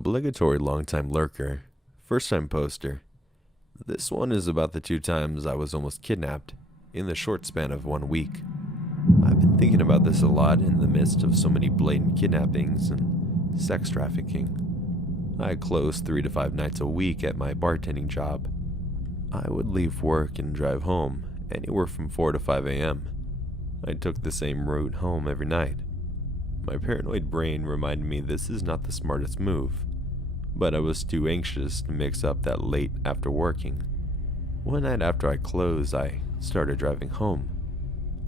Obligatory long-time lurker, first-time poster. This one is about the 2 times I was almost kidnapped in the short span of 1 week. I've been thinking about this a lot in the midst of so many blatant kidnappings and sex trafficking. I closed 3 to 5 nights a week at my bartending job. I would leave work and drive home anywhere from 4 to 5 a.m. I took the same route home every night. My paranoid brain reminded me this is not the smartest move, but I was too anxious to mix up that late after working. One night after I closed, I started driving home.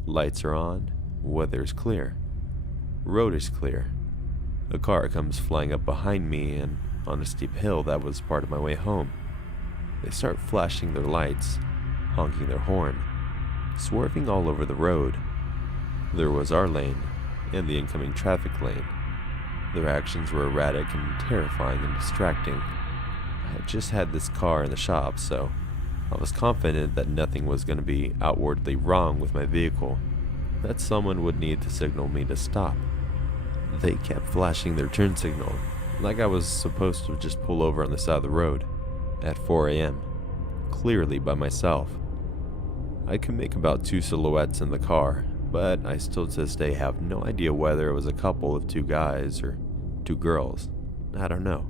Lights are on, weather is clear, road is clear. A car comes flying up behind me and on a steep hill that was part of my way home. They start flashing their lights, honking their horn, swerving all over the road. There was our lane and the incoming traffic lane. Their actions were erratic and terrifying and distracting. I had just had this car in the shop, so I was confident that nothing was going to be outwardly wrong with my vehicle, that someone would need to signal me to stop. They kept flashing their turn signal, like I was supposed to just pull over on the side of the road, at 4 a.m., clearly by myself. I could make about 2 silhouettes in the car, but I still to this day have no idea whether it was a couple of 2 guys or 2 girls. I don't know.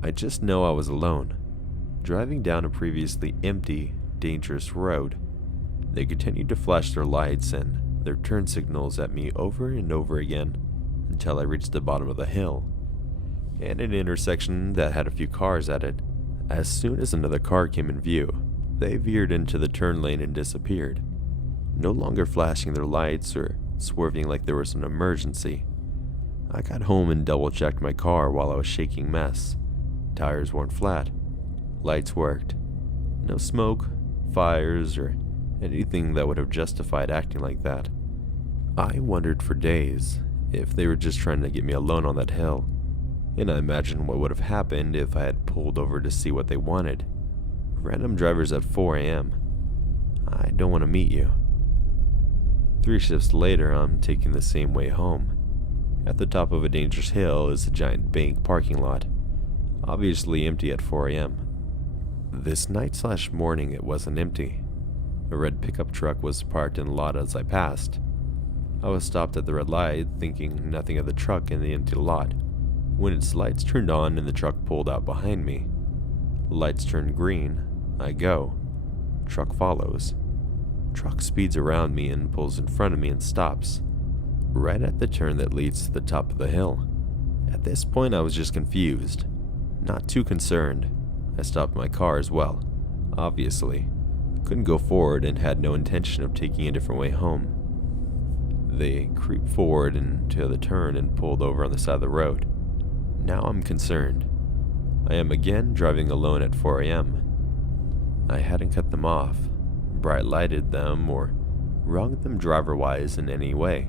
I just know I was alone, driving down a previously empty, dangerous road. They continued to flash their lights and their turn signals at me over and over again until I reached the bottom of the hill and an intersection that had a few cars at it. As soon as another car came in view, they veered into the turn lane and disappeared, no longer flashing their lights or swerving like there was an emergency. I got home and double-checked my car while I was shaking mess. Tires weren't flat. Lights worked. No smoke, fires, or anything that would have justified acting like that. I wondered for days if they were just trying to get me alone on that hill, and I imagined what would have happened if I had pulled over to see what they wanted. Random drivers at 4 a.m. I don't want to meet you. 3 shifts later, I'm taking the same way home. At the top of a dangerous hill is a giant bank parking lot, obviously empty at 4 a.m. This night/morning it wasn't empty. A red pickup truck was parked in the lot as I passed. I was stopped at the red light, thinking nothing of the truck in the empty lot, when its lights turned on and the truck pulled out behind me. Lights turned green. I go. Truck follows. Truck speeds around me and pulls in front of me and stops, right at the turn that leads to the top of the hill. At this point I was just confused, not too concerned. I stopped my car as well, obviously. Couldn't go forward and had no intention of taking a different way home. They creeped forward into the turn and pulled over on the side of the road. Now I'm concerned. I am again driving alone at 4 a.m. I hadn't cut them off, bright lighted them, or wronged them driver-wise in any way.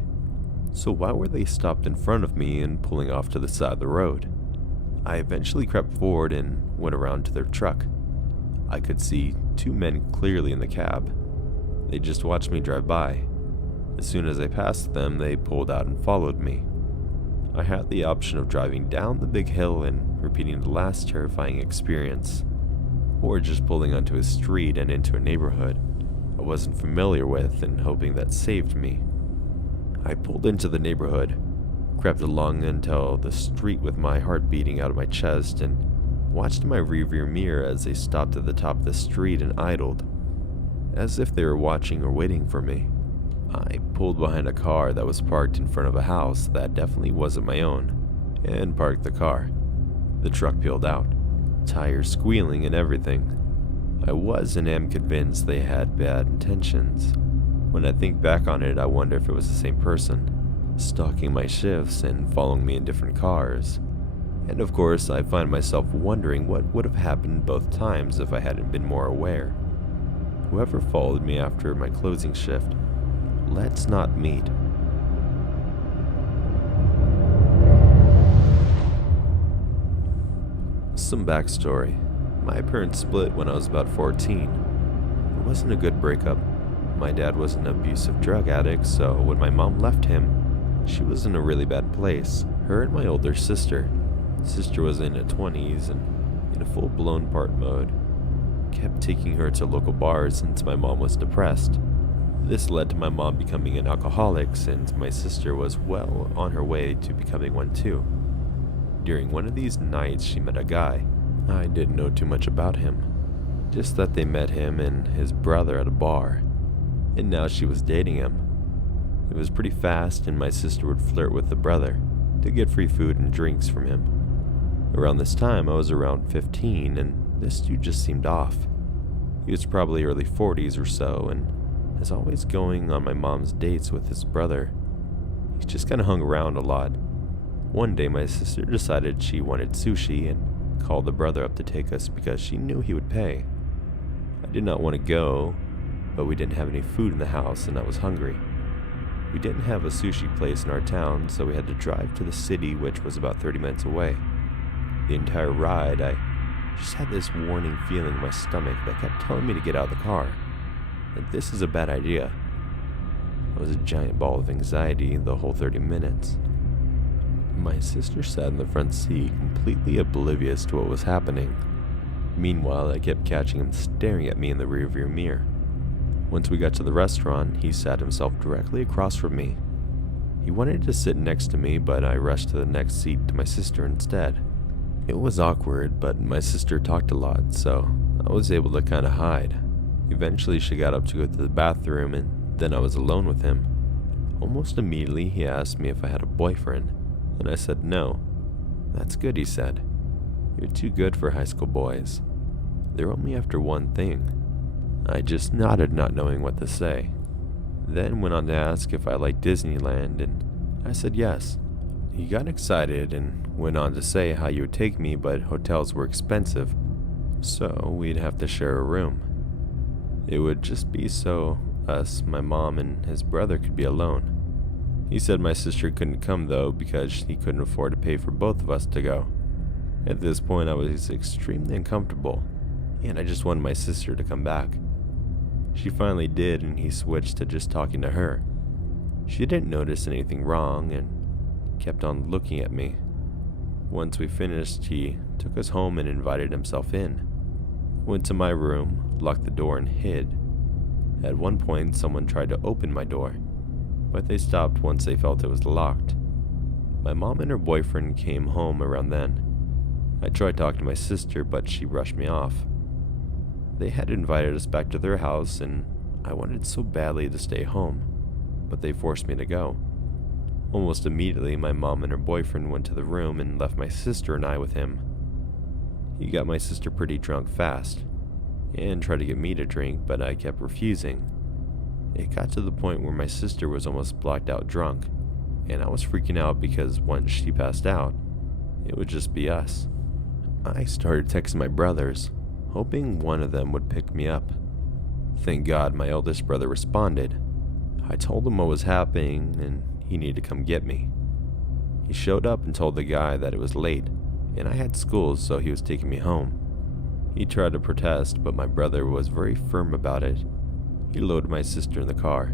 So why were they stopped in front of me and pulling off to the side of the road? I eventually crept forward and went around to their truck. I could see 2 men clearly in the cab. They just watched me drive by. As soon as I passed them, they pulled out and followed me. I had the option of driving down the big hill and repeating the last terrifying experience, or just pulling onto a street and into a neighborhood I wasn't familiar with and hoping that saved me. I pulled into the neighborhood, crept along until the street with my heart beating out of my chest, and watched my rearview mirror as they stopped at the top of the street and idled, as if they were watching or waiting for me. I pulled behind a car that was parked in front of a house that definitely wasn't my own, and parked the car. The truck peeled out, tires squealing and everything. I was and am convinced they had bad intentions. When I think back on it, I wonder if it was the same person, stalking my shifts and following me in different cars. And of course, I find myself wondering what would have happened both times if I hadn't been more aware. Whoever followed me after my closing shift, let's not meet. Some backstory. My parents split when I was about 14. It wasn't a good breakup. My dad was an abusive drug addict, so when my mom left him, she was in a really bad place. Her and my older sister Sister was in her 20s and in a full-blown part mode. Kept taking her to local bars since my mom was depressed. This led to my mom becoming an alcoholic since my sister was well on her way to becoming one too. During one of these nights, she met a guy. I didn't know too much about him, just that they met him and his brother at a bar, and now she was dating him. It was pretty fast, and my sister would flirt with the brother to get free food and drinks from him. Around this time, I was around 15, and this dude just seemed off. He was probably early 40s or so, and is always going on my mom's dates with his brother. He just kind of hung around a lot. One day, my sister decided she wanted sushi and called the brother up to take us because she knew he would pay. I did not want to go, but we didn't have any food in the house, and I was hungry. We didn't have a sushi place in our town, so we had to drive to the city, which was about 30 minutes away. The entire ride, I just had this warning feeling in my stomach that kept telling me to get out of the car, that this is a bad idea. I was a giant ball of anxiety the whole 30 minutes. My sister sat in the front seat, completely oblivious to what was happening. Meanwhile, I kept catching him staring at me in the rearview mirror. Once we got to the restaurant, he sat himself directly across from me. He wanted to sit next to me, but I rushed to the next seat to my sister instead. It was awkward, but my sister talked a lot, so I was able to kind of hide. Eventually, she got up to go to the bathroom, and then I was alone with him. Almost immediately, he asked me if I had a boyfriend, and I said no. "That's good," he said. "You're too good for high school boys. They're only after one thing." I just nodded, not knowing what to say. Then went on to ask if I liked Disneyland, and I said yes. He got excited and went on to say how he would take me, but hotels were expensive, so we'd have to share a room. It would just be so us, my mom, and his brother could be alone. He said my sister couldn't come though because he couldn't afford to pay for both of us to go. At this point, I was extremely uncomfortable, and I just wanted my sister to come back. She finally did, and he switched to just talking to her. She didn't notice anything wrong and kept on looking at me. Once we finished, he took us home and invited himself in. Went to my room, locked the door, and hid. At one point, someone tried to open my door, but they stopped once they felt it was locked. My mom and her boyfriend came home around then. I tried talking to my sister, but she brushed me off. They had invited us back to their house, and I wanted so badly to stay home, but they forced me to go. Almost immediately, my mom and her boyfriend went to the room and left my sister and I with him. He got my sister pretty drunk fast, and tried to get me to drink, but I kept refusing. It got to the point where my sister was almost blacked out drunk, and I was freaking out because once she passed out, it would just be us. I started texting my brothers, hoping one of them would pick me up. Thank God my eldest brother responded. I told him what was happening and he needed to come get me. He showed up and told the guy that it was late and I had school, so he was taking me home. He tried to protest, but my brother was very firm about it. He loaded my sister in the car,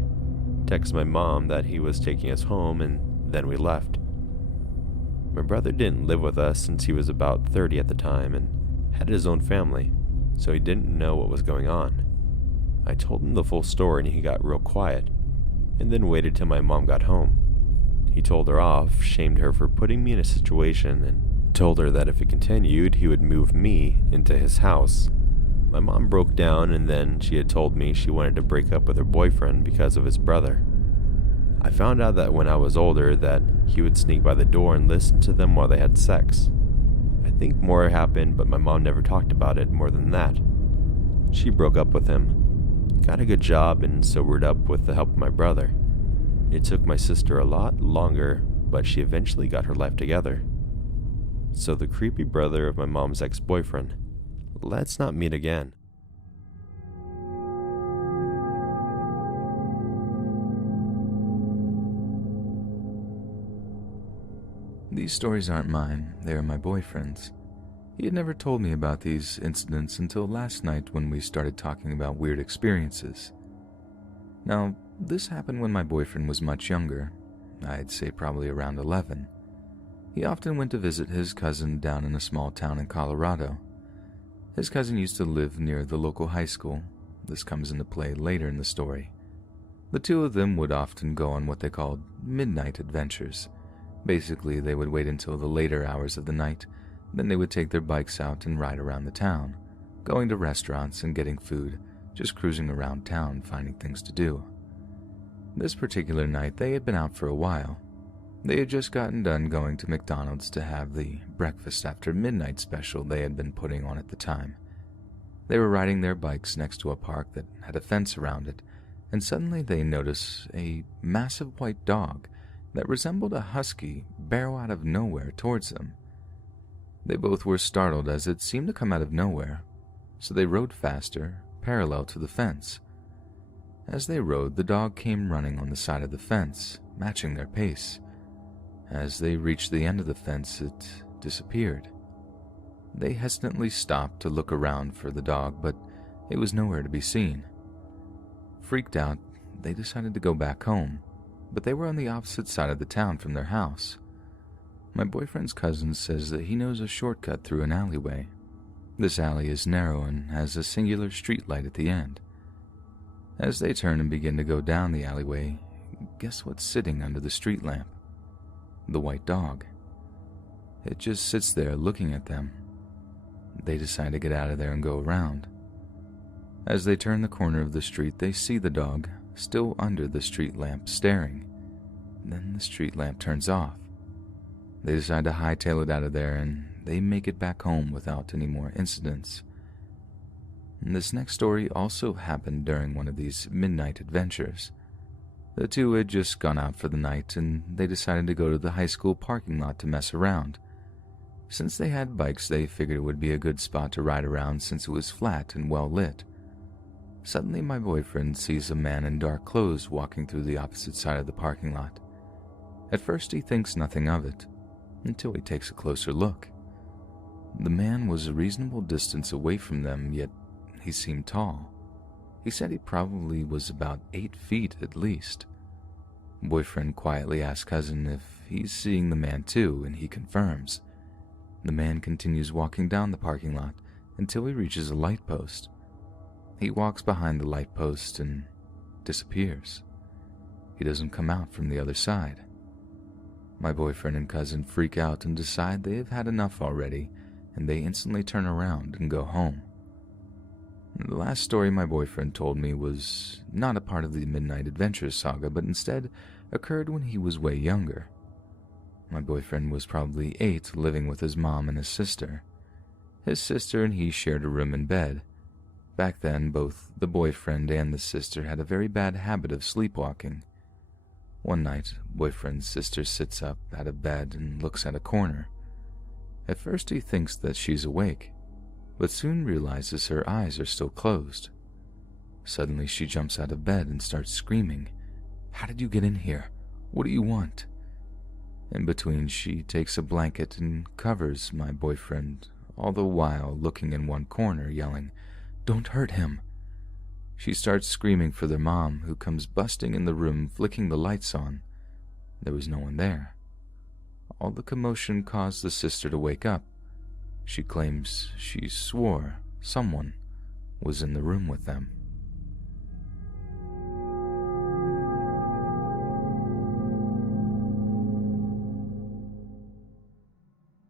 texted my mom that he was taking us home, and then we left. My brother didn't live with us since he was about 30 at the time and had his own family, so he didn't know what was going on. I told him the full story and he got real quiet, and then waited till my mom got home. He told her off, shamed her for putting me in a situation, and told her that if it continued, he would move me into his house. My mom broke down, and then she had told me she wanted to break up with her boyfriend because of his brother. I found out that when I was older that he would sneak by the door and listen to them while they had sex. I think more happened, but my mom never talked about it more than that. She broke up with him, got a good job, and sobered up with the help of my brother. It took my sister a lot longer, but she eventually got her life together. So the creepy brother of my mom's ex-boyfriend. Let's not meet again. These stories aren't mine, they are my boyfriend's. He had never told me about these incidents until last night when we started talking about weird experiences. Now, this happened when my boyfriend was much younger. I'd say probably around 11. He often went to visit his cousin down in a small town in Colorado. His cousin used to live near the local high school. This comes into play later in the story. The two of them would often go on what they called midnight adventures. Basically, they would wait until the later hours of the night, then they would take their bikes out and ride around the town, going to restaurants and getting food, just cruising around town finding things to do. This particular night, they had been out for a while. They had just gotten done going to McDonald's to have the breakfast after midnight special they had been putting on at the time. They were riding their bikes next to a park that had a fence around it, and suddenly they noticed a massive white dog that resembled a husky barrel out of nowhere towards them. They both were startled as it seemed to come out of nowhere, so they rode faster, parallel to the fence. As they rode, the dog came running on the side of the fence, matching their pace. As they reached the end of the fence, it disappeared. They hesitantly stopped to look around for the dog, but it was nowhere to be seen. Freaked out, they decided to go back home, but they were on the opposite side of the town from their house. My boyfriend's cousin says that he knows a shortcut through an alleyway. This alley is narrow and has a singular streetlight at the end. As they turn and begin to go down the alleyway, guess what's sitting under the street lamp? The white dog. It just sits there looking at them. They decide to get out of there and go around. As they turn the corner of the street, they see the dog still under the street lamp staring. Then the street lamp turns off. They decide to hightail it out of there and they make it back home without any more incidents. And this next story also happened during one of these midnight adventures. The two had just gone out for the night and they decided to go to the high school parking lot to mess around. Since they had bikes, they figured it would be a good spot to ride around since it was flat and well lit. Suddenly, my boyfriend sees a man in dark clothes walking through the opposite side of the parking lot. At first, he thinks nothing of it, until he takes a closer look. The man was a reasonable distance away from them, yet he seemed tall. He said he probably was about 8 feet at least. Boyfriend quietly asks cousin if he's seeing the man too, and he confirms. The man continues walking down the parking lot until he reaches a light post. He walks behind the light post and disappears. He doesn't come out from the other side. My boyfriend and cousin freak out and decide they have had enough already, and they instantly turn around and go home. The last story my boyfriend told me was not a part of the Midnight Adventures saga, but instead occurred when he was way younger. My boyfriend was probably 8, living with his mom and his sister. His sister and he shared a room and bed. Back then, both the boyfriend and the sister had a very bad habit of sleepwalking. One night, boyfriend's sister sits up out of bed and looks at a corner. At first he thinks that she's awake, but soon realizes her eyes are still closed. Suddenly she jumps out of bed and starts screaming, "How did you get in here? What do you want?" In between, she takes a blanket and covers my boyfriend, all the while looking in one corner, yelling, "Don't hurt him." She starts screaming for their mom, who comes busting in the room, flicking the lights on. There was no one there. All the commotion caused the sister to wake up. She claims she swore someone was in the room with them.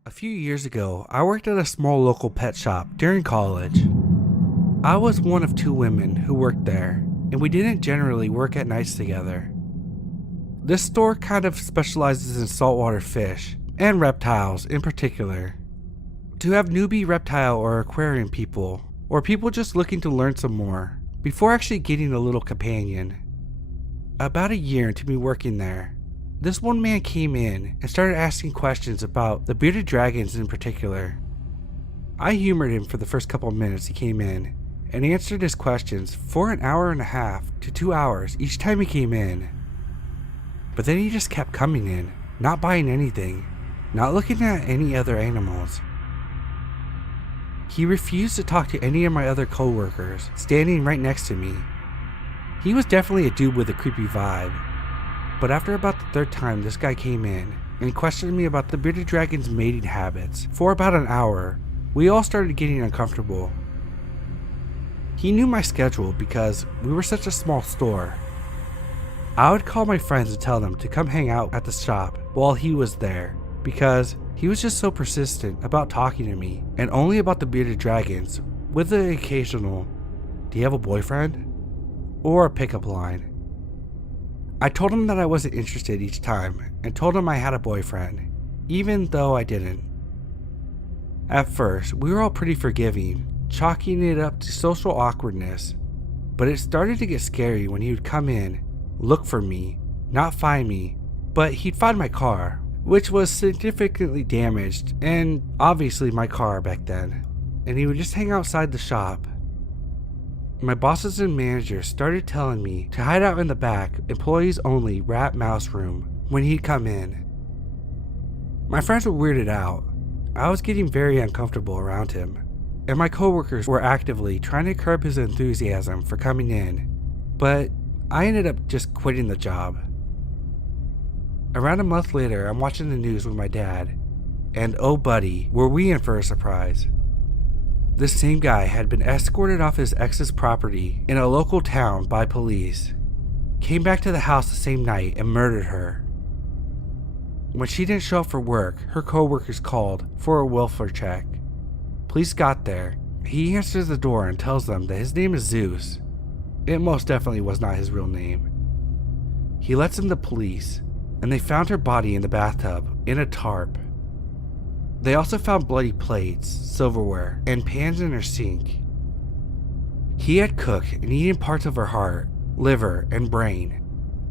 A few years ago, I worked at a small local pet shop during college. I was one of 2 women who worked there, and we didn't generally work at nights together. This store kind of specializes in saltwater fish, and reptiles in particular. To have newbie reptile or aquarium people, or people just looking to learn some more, before actually getting a little companion. About a year into me working there, this one man came in and started asking questions about the bearded dragons in particular. I humored him for the first couple of minutes he came in, and answered his questions for an hour and a half to 2 hours each time he came in. But then he just kept coming in, not buying anything, not looking at any other animals. He refused to talk to any of my other coworkers standing right next to me. He was definitely a dude with a creepy vibe, but after about the 3rd time this guy came in, and questioned me about the bearded dragon's mating habits. For about an hour, we all started getting uncomfortable. He knew my schedule because we were such a small store. I would call my friends and tell them to come hang out at the shop while he was there, because he was just so persistent about talking to me, and only about the bearded dragons, with the occasional, "Do you have a boyfriend?" or a pickup line. I told him that I wasn't interested each time, and told him I had a boyfriend, even though I didn't. At first, we were all pretty forgiving, chalking it up to social awkwardness, but it started to get scary when he would come in, look for me, not find me, but he'd find my car, which was significantly damaged, and obviously my car back then, and he would just hang outside the shop. My bosses and managers started telling me to hide out in the back, employees only rat mouse room when he'd come in. My friends were weirded out. I was getting very uncomfortable around him, and my coworkers were actively trying to curb his enthusiasm for coming in, but I ended up just quitting the job. Around a month later, I'm watching the news with my dad, and oh buddy, were we in for a surprise. This same guy had been escorted off his ex's property in a local town by police, came back to the house the same night and murdered her. When she didn't show up for work, her coworkers called for a welfare check. Police got there. He answers the door and tells them that his name is Zeus. It most definitely was not his real name. He lets in the police, and they found her body in the bathtub in a tarp. They also found bloody plates, silverware, and pans in her sink. He had cooked and eaten parts of her heart, liver, and brain.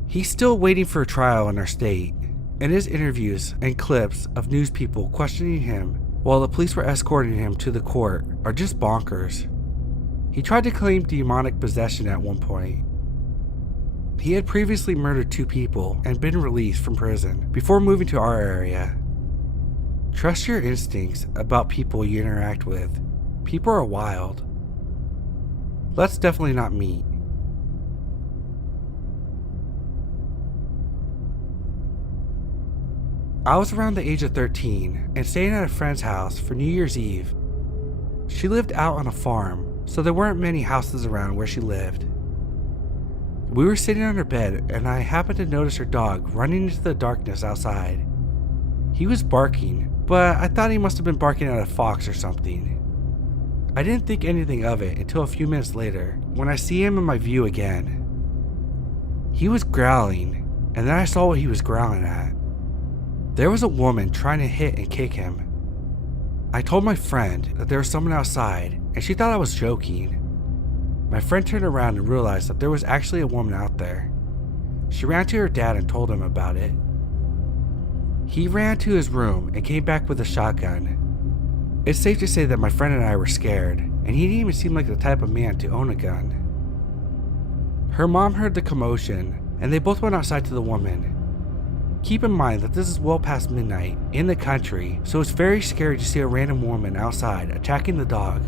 He's still waiting for a trial in our state, and his interviews and clips of news people questioning him while the police were escorting him to the court are just bonkers. He tried to claim demonic possession at one point. He had previously murdered 2 people and been released from prison before moving to our area. Trust your instincts about people you interact with. People are wild. Let's definitely not meet. I was around the age of 13 and staying at a friend's house for New Year's Eve. She lived out on a farm, so there weren't many houses around where she lived. We were sitting on her bed and I happened to notice her dog running into the darkness outside. He was barking, but I thought he must have been barking at a fox or something. I didn't think anything of it until a few minutes later when I see him in my view again. He was growling, and then I saw what he was growling at. There was a woman trying to hit and kick him. I told my friend that there was someone outside, and she thought I was joking. My friend turned around and realized that there was actually a woman out there. She ran to her dad and told him about it. He ran to his room and came back with a shotgun. It's safe to say that my friend and I were scared, and he didn't even seem like the type of man to own a gun. Her mom heard the commotion, and they both went outside to the woman. Keep in mind that this is well past midnight in the country, so it's very scary to see a random woman outside attacking the dog.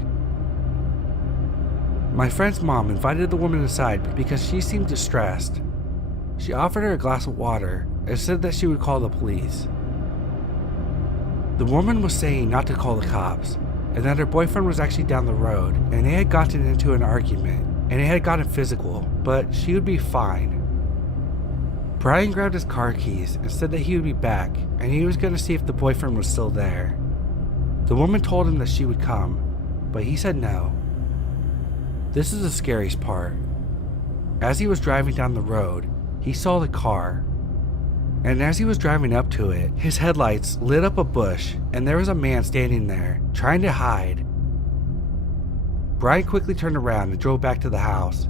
My friend's mom invited the woman inside because she seemed distressed. She offered her a glass of water and said that she would call the police. The woman was saying not to call the cops, and that her boyfriend was actually down the road and they had gotten into an argument and it had gotten physical, but she would be fine. Brian grabbed his car keys and said that he would be back and he was going to see if the boyfriend was still there. The woman told him that she would come, but he said no. This is the scariest part. As he was driving down the road, he saw the car, and as he was driving up to it, his headlights lit up a bush and there was a man standing there trying to hide. Brian quickly turned around and drove back to the house.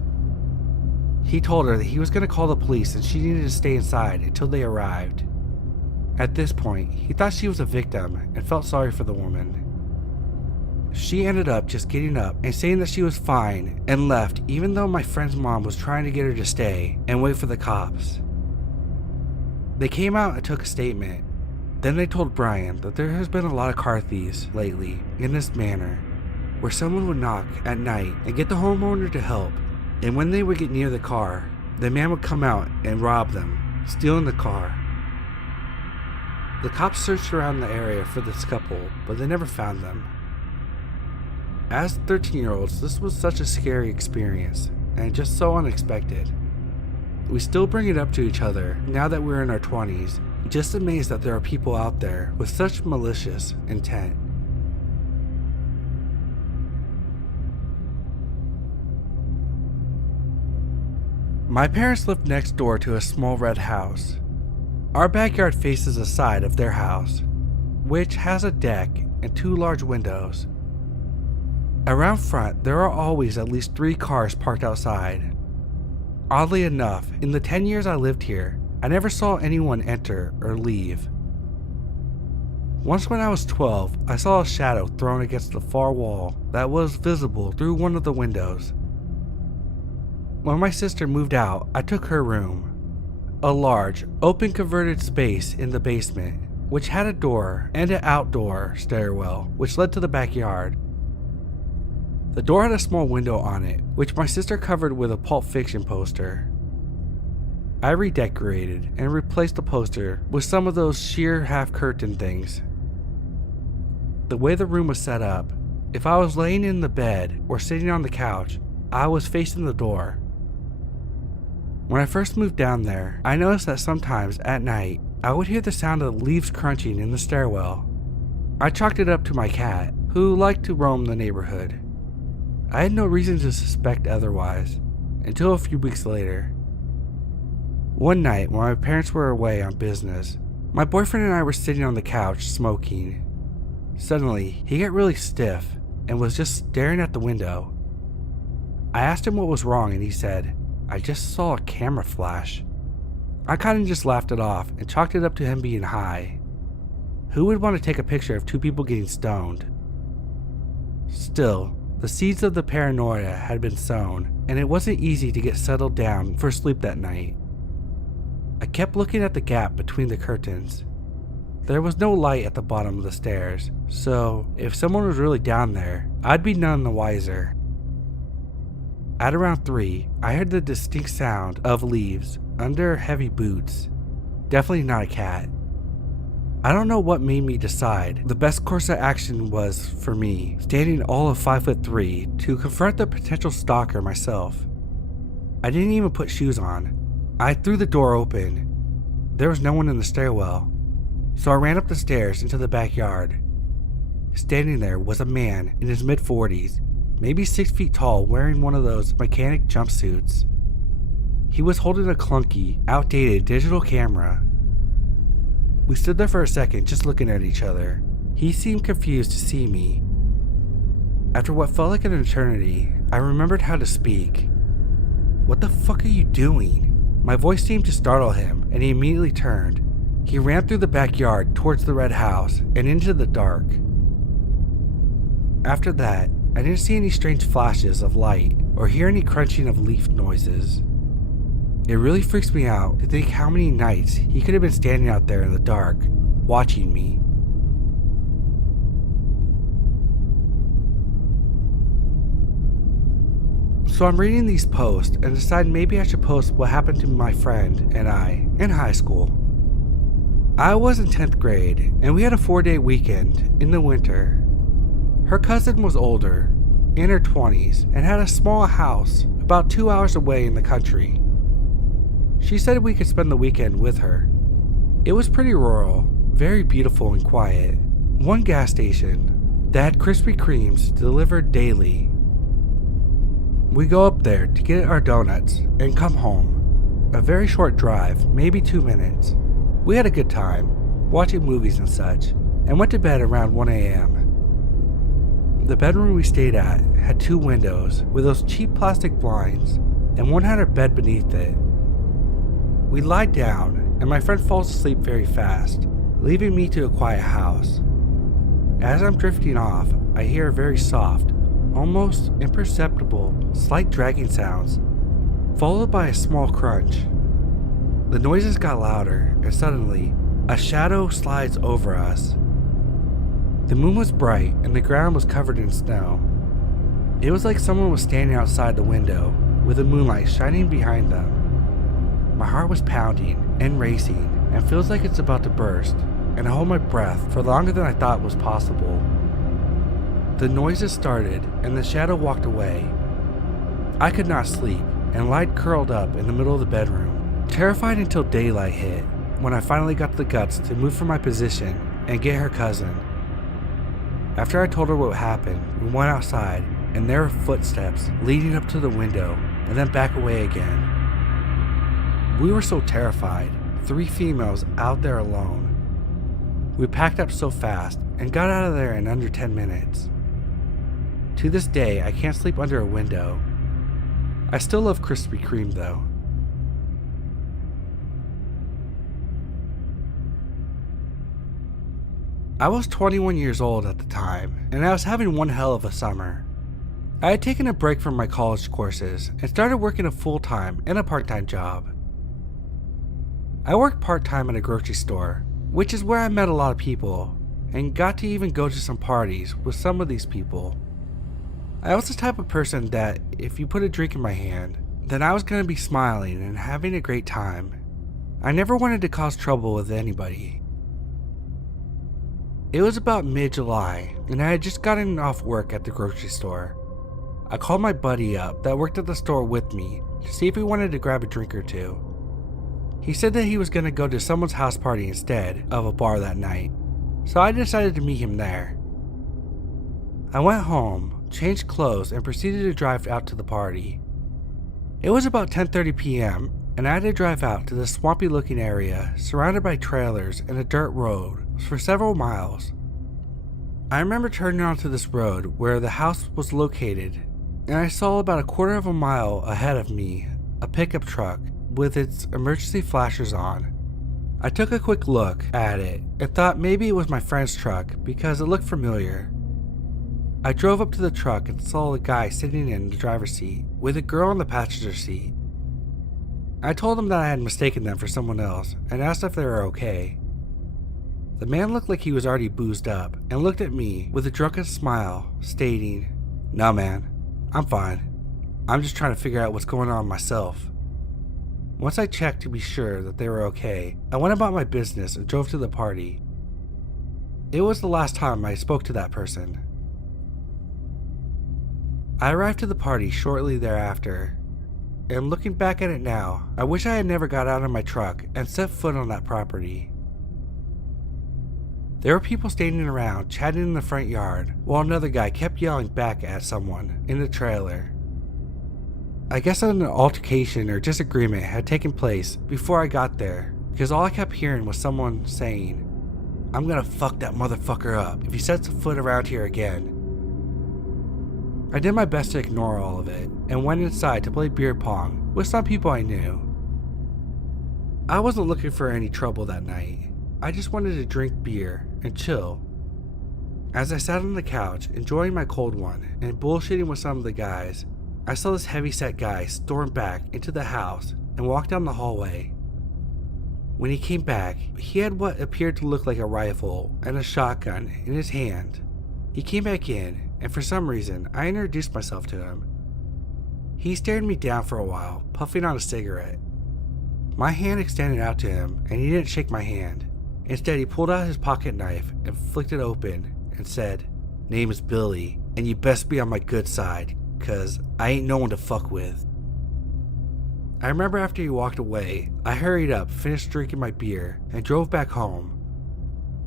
He told her that he was going to call the police and she needed to stay inside until they arrived. At this point, he thought she was a victim and felt sorry for the woman. She ended up just getting up and saying that she was fine and left, even though my friend's mom was trying to get her to stay and wait for the cops. They came out and took a statement. Then they told Brian that there has been a lot of car thieves lately in this manner, where someone would knock at night and get the homeowner to help, and when they would get near the car, the man would come out and rob them, stealing the car. The cops searched around the area for this couple, but they never found them. As 13-year-olds, this was such a scary experience, and just so unexpected. We still bring it up to each other now that we're in our 20s, just amazed that there are people out there with such malicious intent. My parents lived next door to a small red house. Our backyard faces the side of their house, which has a deck and 2 large windows. Around front, there are always at least 3 cars parked outside. Oddly enough, in the 10 years I lived here, I never saw anyone enter or leave. Once when I was 12, I saw a shadow thrown against the far wall that was visible through one of the windows. When my sister moved out, I took her room. A large, open converted space in the basement, which had a door and an outdoor stairwell which led to the backyard. The door had a small window on it, which my sister covered with a Pulp Fiction poster. I redecorated and replaced the poster with some of those sheer half-curtain things. The way the room was set up, if I was laying in the bed or sitting on the couch, I was facing the door. When I first moved down there, I noticed that sometimes at night, I would hear the sound of leaves crunching in the stairwell. I chalked it up to my cat, who liked to roam the neighborhood. I had no reason to suspect otherwise, until a few weeks later. One night, when my parents were away on business, my boyfriend and I were sitting on the couch smoking. Suddenly, he got really stiff and was just staring at the window. I asked him what was wrong and he said, "I just saw a camera flash." I kind of just laughed it off and chalked it up to him being high. Who would want to take a picture of 2 people getting stoned? Still, the seeds of the paranoia had been sown, and it wasn't easy to get settled down for sleep that night. I kept looking at the gap between the curtains. There was no light at the bottom of the stairs, so if someone was really down there, I'd be none the wiser. At around 3, I heard the distinct sound of leaves under heavy boots. Definitely not a cat. I don't know what made me decide the best course of action was for me, standing all of 5'3", to confront the potential stalker myself. I didn't even put shoes on. I threw the door open. There was no one in the stairwell, so I ran up the stairs into the backyard. Standing there was a man in his mid-40s, maybe 6 feet tall, wearing one of those mechanic jumpsuits. He was holding a clunky, outdated digital camera. We stood there for a second just looking at each other. He seemed confused to see me. After what felt like an eternity, I remembered how to speak. "What the fuck are you doing?" My voice seemed to startle him, and he immediately turned. He ran through the backyard towards the red house and into the dark. After that, I didn't see any strange flashes of light or hear any crunching of leaf noises. It really freaks me out to think how many nights he could have been standing out there in the dark, watching me. So I'm reading these posts and decide maybe I should post what happened to my friend and I in high school. I was in 10th grade and we had a 4-day weekend in the winter. Her cousin was older, in her 20s, and had a small house about 2 hours away in the country. She said we could spend the weekend with her. It was pretty rural, very beautiful and quiet. One gas station that had Krispy Kremes delivered daily. We go up there to get our donuts and come home. A very short drive, maybe 2 minutes. We had a good time, watching movies and such, and went to bed around 1 a.m. The bedroom we stayed at had 2 windows with those cheap plastic blinds, and one had her bed beneath it. We lied down, and my friend falls asleep very fast, leaving me to a quiet house. As I'm drifting off, I hear very soft, almost imperceptible, slight dragging sounds, followed by a small crunch. The noises got louder, and suddenly, a shadow slides over us. The moon was bright, and the ground was covered in snow. It was like someone was standing outside the window, with the moonlight shining behind them. My heart was pounding and racing, and feels like it's about to burst. and I held my breath for longer than I thought was possible. The noises started, and the shadow walked away. I could not sleep, and lied curled up in the middle of the bedroom, terrified until daylight hit, when I finally got the guts to move from my position and get her cousin. After I told her what happened, we went outside, and there were footsteps leading up to the window and then back away again. We were so terrified, 3 females out there alone. We packed up so fast and got out of there in under 10 minutes. To this day, I can't sleep under a window. I still love Krispy Kreme though. I was 21 years old at the time, and I was having one hell of a summer. I had taken a break from my college courses and started working a full-time and a part-time job. I worked part-time at a grocery store, which is where I met a lot of people, and got to even go to some parties with some of these people. I was the type of person that if you put a drink in my hand, then I was going to be smiling and having a great time. I never wanted to cause trouble with anybody. It was about mid-July, and I had just gotten off work at the grocery store. I called my buddy up that worked at the store with me to see if he wanted to grab a drink or two. He said that he was going to go to someone's house party instead of a bar that night, so I decided to meet him there. I went home, changed clothes, and proceeded to drive out to the party. It was about 10:30 p.m., and I had to drive out to this swampy-looking area surrounded by trailers and a dirt road for several miles. I remember turning onto this road where the house was located, and I saw about a quarter of a mile ahead of me a pickup truck with its emergency flashers on. I took a quick look at it and thought maybe it was my friend's truck because it looked familiar. I drove up to the truck and saw a guy sitting in the driver's seat with a girl in the passenger seat. I told him that I had mistaken them for someone else and asked if they were okay. The man looked like he was already boozed up and looked at me with a drunken smile, stating, "No man, I'm fine. I'm just trying to figure out what's going on myself." Once I checked to be sure that they were okay, I went about my business and drove to the party. It was the last time I spoke to that person. I arrived to the party shortly thereafter, and looking back at it now, I wish I had never got out of my truck and set foot on that property. There were people standing around chatting in the front yard while another guy kept yelling back at someone in the trailer. I guess an altercation or disagreement had taken place before I got there, because all I kept hearing was someone saying, "I'm gonna fuck that motherfucker up if he sets a foot around here again." I did my best to ignore all of it and went inside to play beer pong with some people I knew. I wasn't looking for any trouble that night. I just wanted to drink beer and chill. As I sat on the couch enjoying my cold one and bullshitting with some of the guys, I saw this heavy-set guy storm back into the house and walk down the hallway. When he came back, he had what appeared to look like a rifle and a shotgun in his hand. He came back in, and for some reason, I introduced myself to him. He stared me down for a while, puffing on a cigarette. My hand extended out to him, and he didn't shake my hand. Instead, he pulled out his pocket knife and flicked it open and said, "Name is Billy, and you best be on my good side, 'cause I ain't no one to fuck with." I remember after he walked away, I hurried up, finished drinking my beer, and drove back home.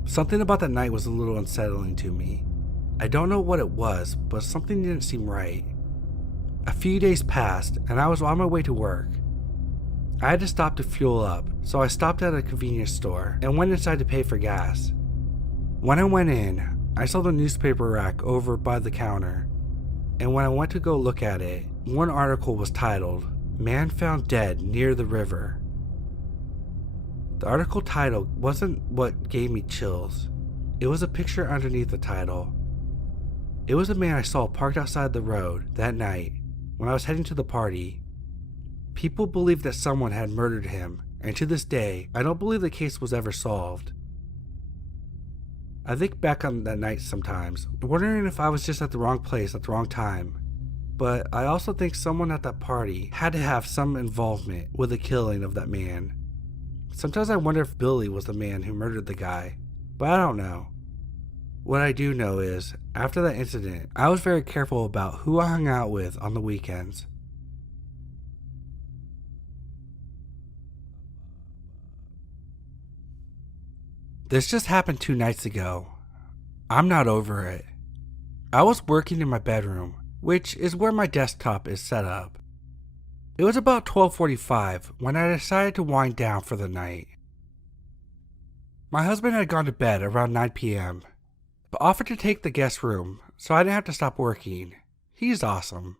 Something about that night was a little unsettling to me. I don't know what it was, but something didn't seem right. A few days passed, and I was on my way to work. I had to stop to fuel up, so I stopped at a convenience store and went inside to pay for gas. When I went in, I saw the newspaper rack over by the counter, and when I went to go look at it, one article was titled, "Man Found Dead Near the River." The article title wasn't what gave me chills. It was a picture underneath the title. It was a man I saw parked outside the road that night when I was heading to the party. People believed that someone had murdered him, and to this day, I don't believe the case was ever solved. I think back on that night sometimes, wondering if I was just at the wrong place at the wrong time. But I also think someone at that party had to have some involvement with the killing of that man. Sometimes I wonder if Billy was the man who murdered the guy. but I don't know. What I do know is, after that incident, I was very careful about who I hung out with on the weekends. This just happened 2 nights ago. I'm not over it. I was working in my bedroom, which is where my desktop is set up. It was about 12:45 when I decided to wind down for the night. My husband had gone to bed around 9 p.m., but offered to take the guest room so I didn't have to stop working. He's awesome.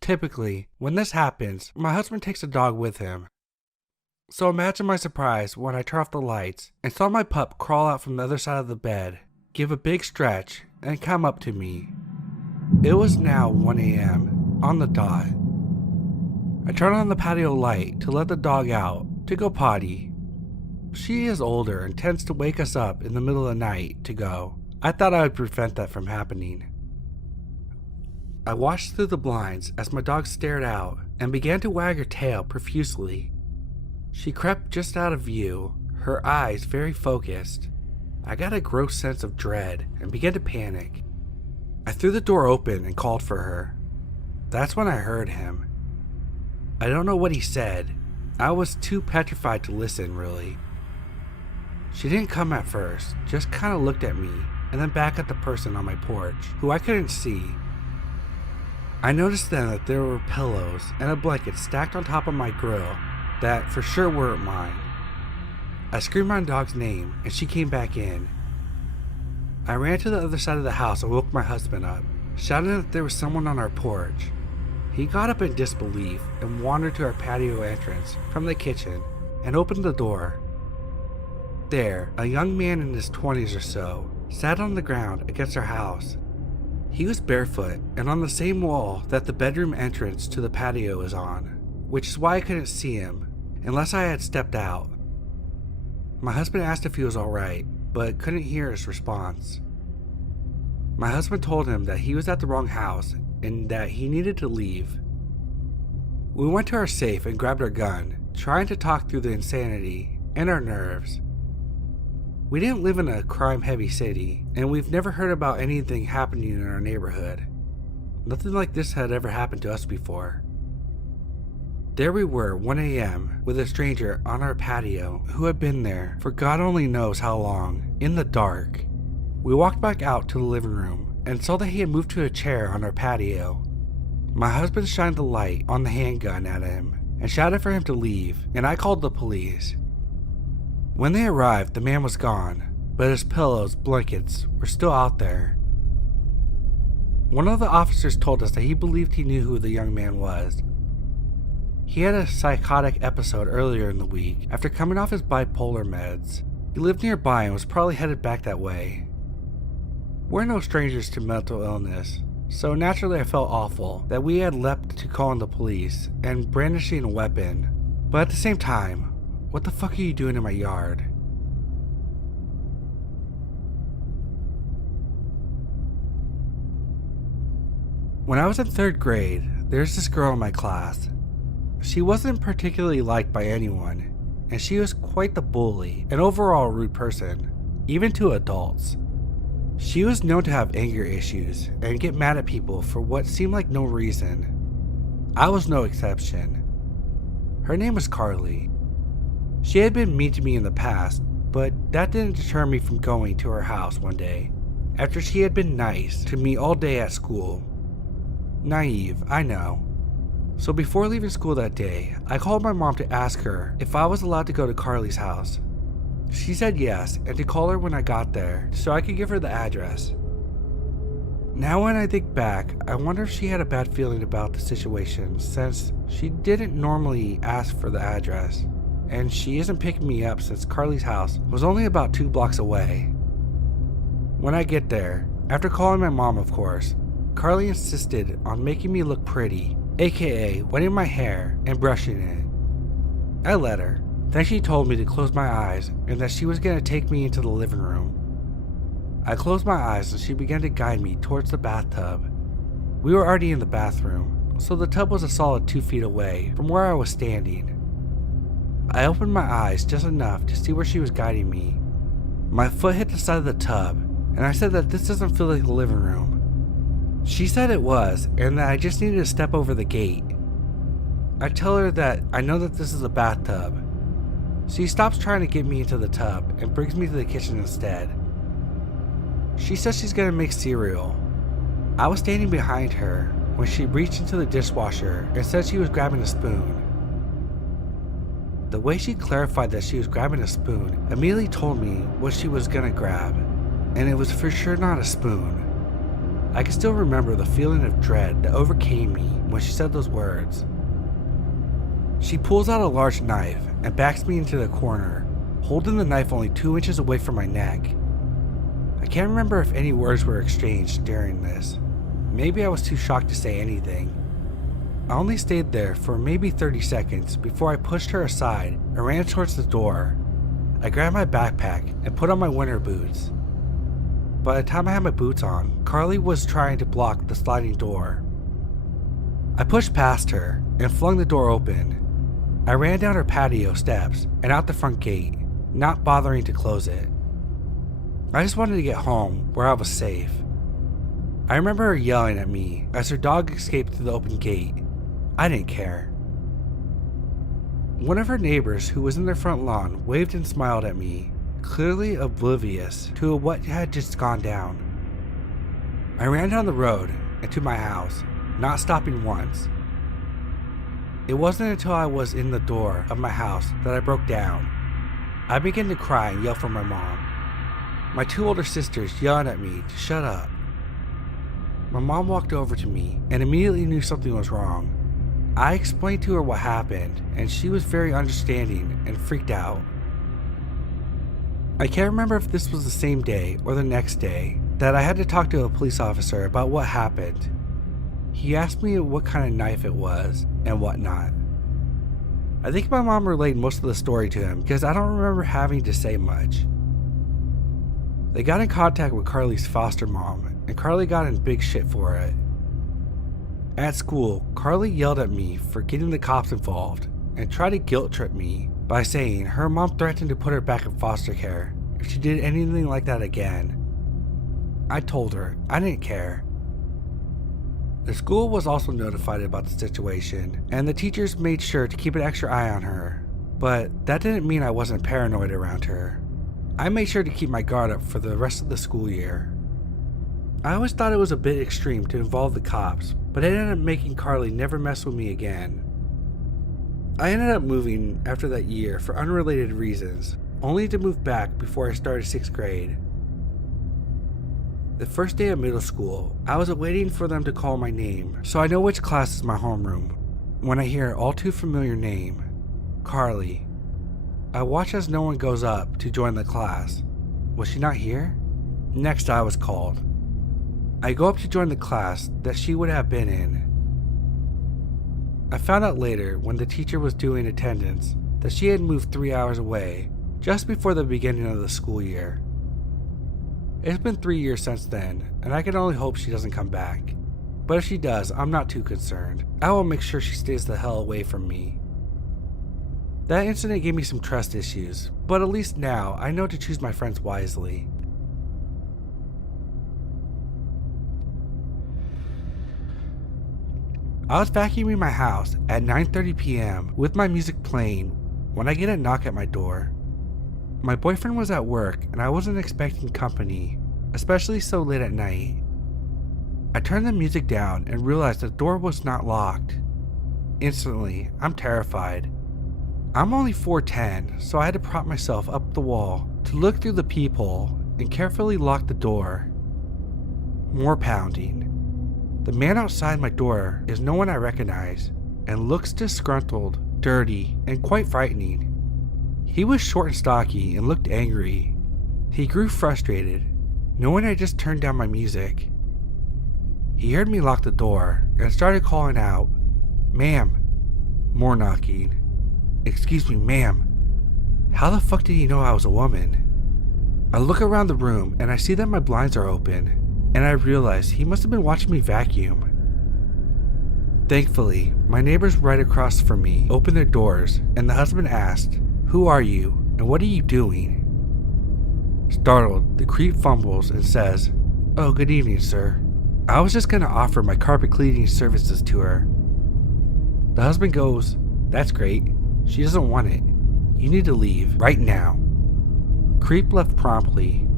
Typically, when this happens, my husband takes the dog with him. So imagine my surprise when I turned off the lights and saw my pup crawl out from the other side of the bed, give a big stretch, and come up to me. It was now 1 a.m. on the dot. I turned on the patio light to let the dog out to go potty. She is older and tends to wake us up in the middle of the night to go. I thought I would prevent that from happening. I watched through the blinds as my dog stared out and began to wag her tail profusely. She crept just out of view, her eyes very focused. I got a gross sense of dread and began to panic. I threw the door open and called for her. That's when I heard him. I don't know what he said. I was too petrified to listen, really. She didn't come at first, just kind of looked at me and then back at the person on my porch, who I couldn't see. I noticed then that there were pillows and a blanket stacked on top of my grill that for sure weren't mine. I screamed my dog's name and she came back in. I ran to the other side of the house and woke my husband up, shouting that there was someone on our porch. He got up in disbelief and wandered to our patio entrance from the kitchen and opened the door. There, a young man in his 20s or so sat on the ground against our house. He was barefoot and on the same wall that the bedroom entrance to the patio is on, which is why I couldn't see him unless I had stepped out. My husband asked if he was alright, but couldn't hear his response. My husband told him that he was at the wrong house and that he needed to leave. We went to our safe and grabbed our gun, trying to talk through the insanity and our nerves. We didn't live in a crime-heavy city, and we've never heard about anything happening in our neighborhood. Nothing like this had ever happened to us before. There we were, 1 a.m., with a stranger on our patio who had been there for God only knows how long, in the dark. We walked back out to the living room and saw that he had moved to a chair on our patio. My husband shined the light on the handgun at him and shouted for him to leave, and I called the police. When they arrived, the man was gone, but his pillows, blankets were still out there. One of the officers told us that he believed he knew who the young man was. He had a psychotic episode earlier in the week after coming off his bipolar meds. He lived nearby and was probably headed back that way. We're no strangers to mental illness, so naturally I felt awful that we had leapt to calling the police and brandishing a weapon. But at the same time, what the fuck are you doing in my yard? When I was in 3rd grade, there's this girl in my class. She wasn't particularly liked by anyone, and she was quite the bully and overall rude person, even to adults. She was known to have anger issues and get mad at people for what seemed like no reason. I was no exception. Her name was Carly. She had been mean to me in the past, but that didn't deter me from going to her house one day, after she had been nice to me all day at school. Naive, I know. So before leaving school that day, I called my mom to ask her if I was allowed to go to Carly's house. She said yes, and to call her when I got there, so I could give her the address. Now when I think back, I wonder if she had a bad feeling about the situation, since she didn't normally ask for the address, and she isn't picking me up since Carly's house was only about 2 blocks away. When I get there, after calling my mom of course, Carly insisted on making me look pretty, aka wetting my hair and brushing it. I let her. Then she told me to close my eyes and that she was going to take me into the living room. I closed my eyes and she began to guide me towards the bathtub. We were already in the bathroom, so the tub was a solid 2 feet away from where I was standing. I opened my eyes just enough to see where she was guiding me. My foot hit the side of the tub, and I said that this doesn't feel like the living room. She said it was, and that I just needed to step over the gate. I tell her that I know that this is a bathtub. She stops trying to get me into the tub and brings me to the kitchen instead. She says she's gonna make cereal. I was standing behind her when she reached into the dishwasher and said she was grabbing a spoon. The way she clarified that she was grabbing a spoon immediately told me what she was gonna grab, and it was for sure not a spoon. I can still remember the feeling of dread that overcame me when she said those words. She pulls out a large knife and backs me into the corner, holding the knife only 2 inches away from my neck. I can't remember if any words were exchanged during this. Maybe I was too shocked to say anything. I only stayed there for maybe 30 seconds before I pushed her aside and ran towards the door. I grabbed my backpack and put on my winter boots. By the time I had my boots on, Carly was trying to block the sliding door. I pushed past her and flung the door open. I ran down her patio steps and out the front gate, not bothering to close it. I just wanted to get home where I was safe. I remember her yelling at me as her dog escaped through the open gate. I didn't care. One of her neighbors who was in their front lawn waved and smiled at me, clearly oblivious to what had just gone down. I ran down the road and to my house, not stopping once. It wasn't until I was in the door of my house that I broke down. I began to cry and yell for my mom. My 2 older sisters yelled at me to shut up. My mom walked over to me and immediately knew something was wrong. I explained to her what happened, and she was very understanding and freaked out. I can't remember if this was the same day or the next day that I had to talk to a police officer about what happened. He asked me what kind of knife it was and whatnot. I think my mom relayed most of the story to him because I don't remember having to say much. They got in contact with Carly's foster mom, and Carly got in big shit for it. At school, Carly yelled at me for getting the cops involved and tried to guilt trip me by saying her mom threatened to put her back in foster care if she did anything like that again. I told her I didn't care. The school was also notified about the situation, and the teachers made sure to keep an extra eye on her, but that didn't mean I wasn't paranoid around her. I made sure to keep my guard up for the rest of the school year. I always thought it was a bit extreme to involve the cops, but it ended up making Carly never mess with me again. I ended up moving after that year for unrelated reasons, only to move back before I started 6th grade. The first day of middle school, I was waiting for them to call my name, so I know which class is my homeroom, when I hear an all too familiar name, Carly. I watch as no one goes up to join the class. Was she not here? Next I was called. I go up to join the class that she would have been in. I found out later when the teacher was doing attendance that she had moved 3 hours away just before the beginning of the school year. It's been 3 years since then, and I can only hope she doesn't come back. But if she does, I'm not too concerned. I will make sure she stays the hell away from me. That incident gave me some trust issues, but at least now I know to choose my friends wisely. I was vacuuming my house at 9:30 p.m. with my music playing when I get a knock at my door. My boyfriend was at work and I wasn't expecting company, especially so late at night. I turned the music down and realized the door was not locked. Instantly, I'm terrified. I'm only 4'10", so I had to prop myself up the wall to look through the peephole and carefully lock the door. More pounding. The man outside my door is no one I recognize and looks disgruntled, dirty, and quite frightening. He was short and stocky and looked angry. He grew frustrated, knowing I just turned down my music. He heard me lock the door and started calling out, "Ma'am." More knocking. "Excuse me, ma'am. How the fuck did he know I was a woman?" I look around the room and I see that my blinds are open, and I realize he must have been watching me vacuum. Thankfully, my neighbors right across from me opened their doors and the husband asked, "Who are you and what are you doing?" Startled, the creep fumbles and says, "Oh, good evening, sir. I was just gonna offer my carpet cleaning services to her." The husband goes, "That's great. She doesn't want it. You need to leave right now." Creep left promptly.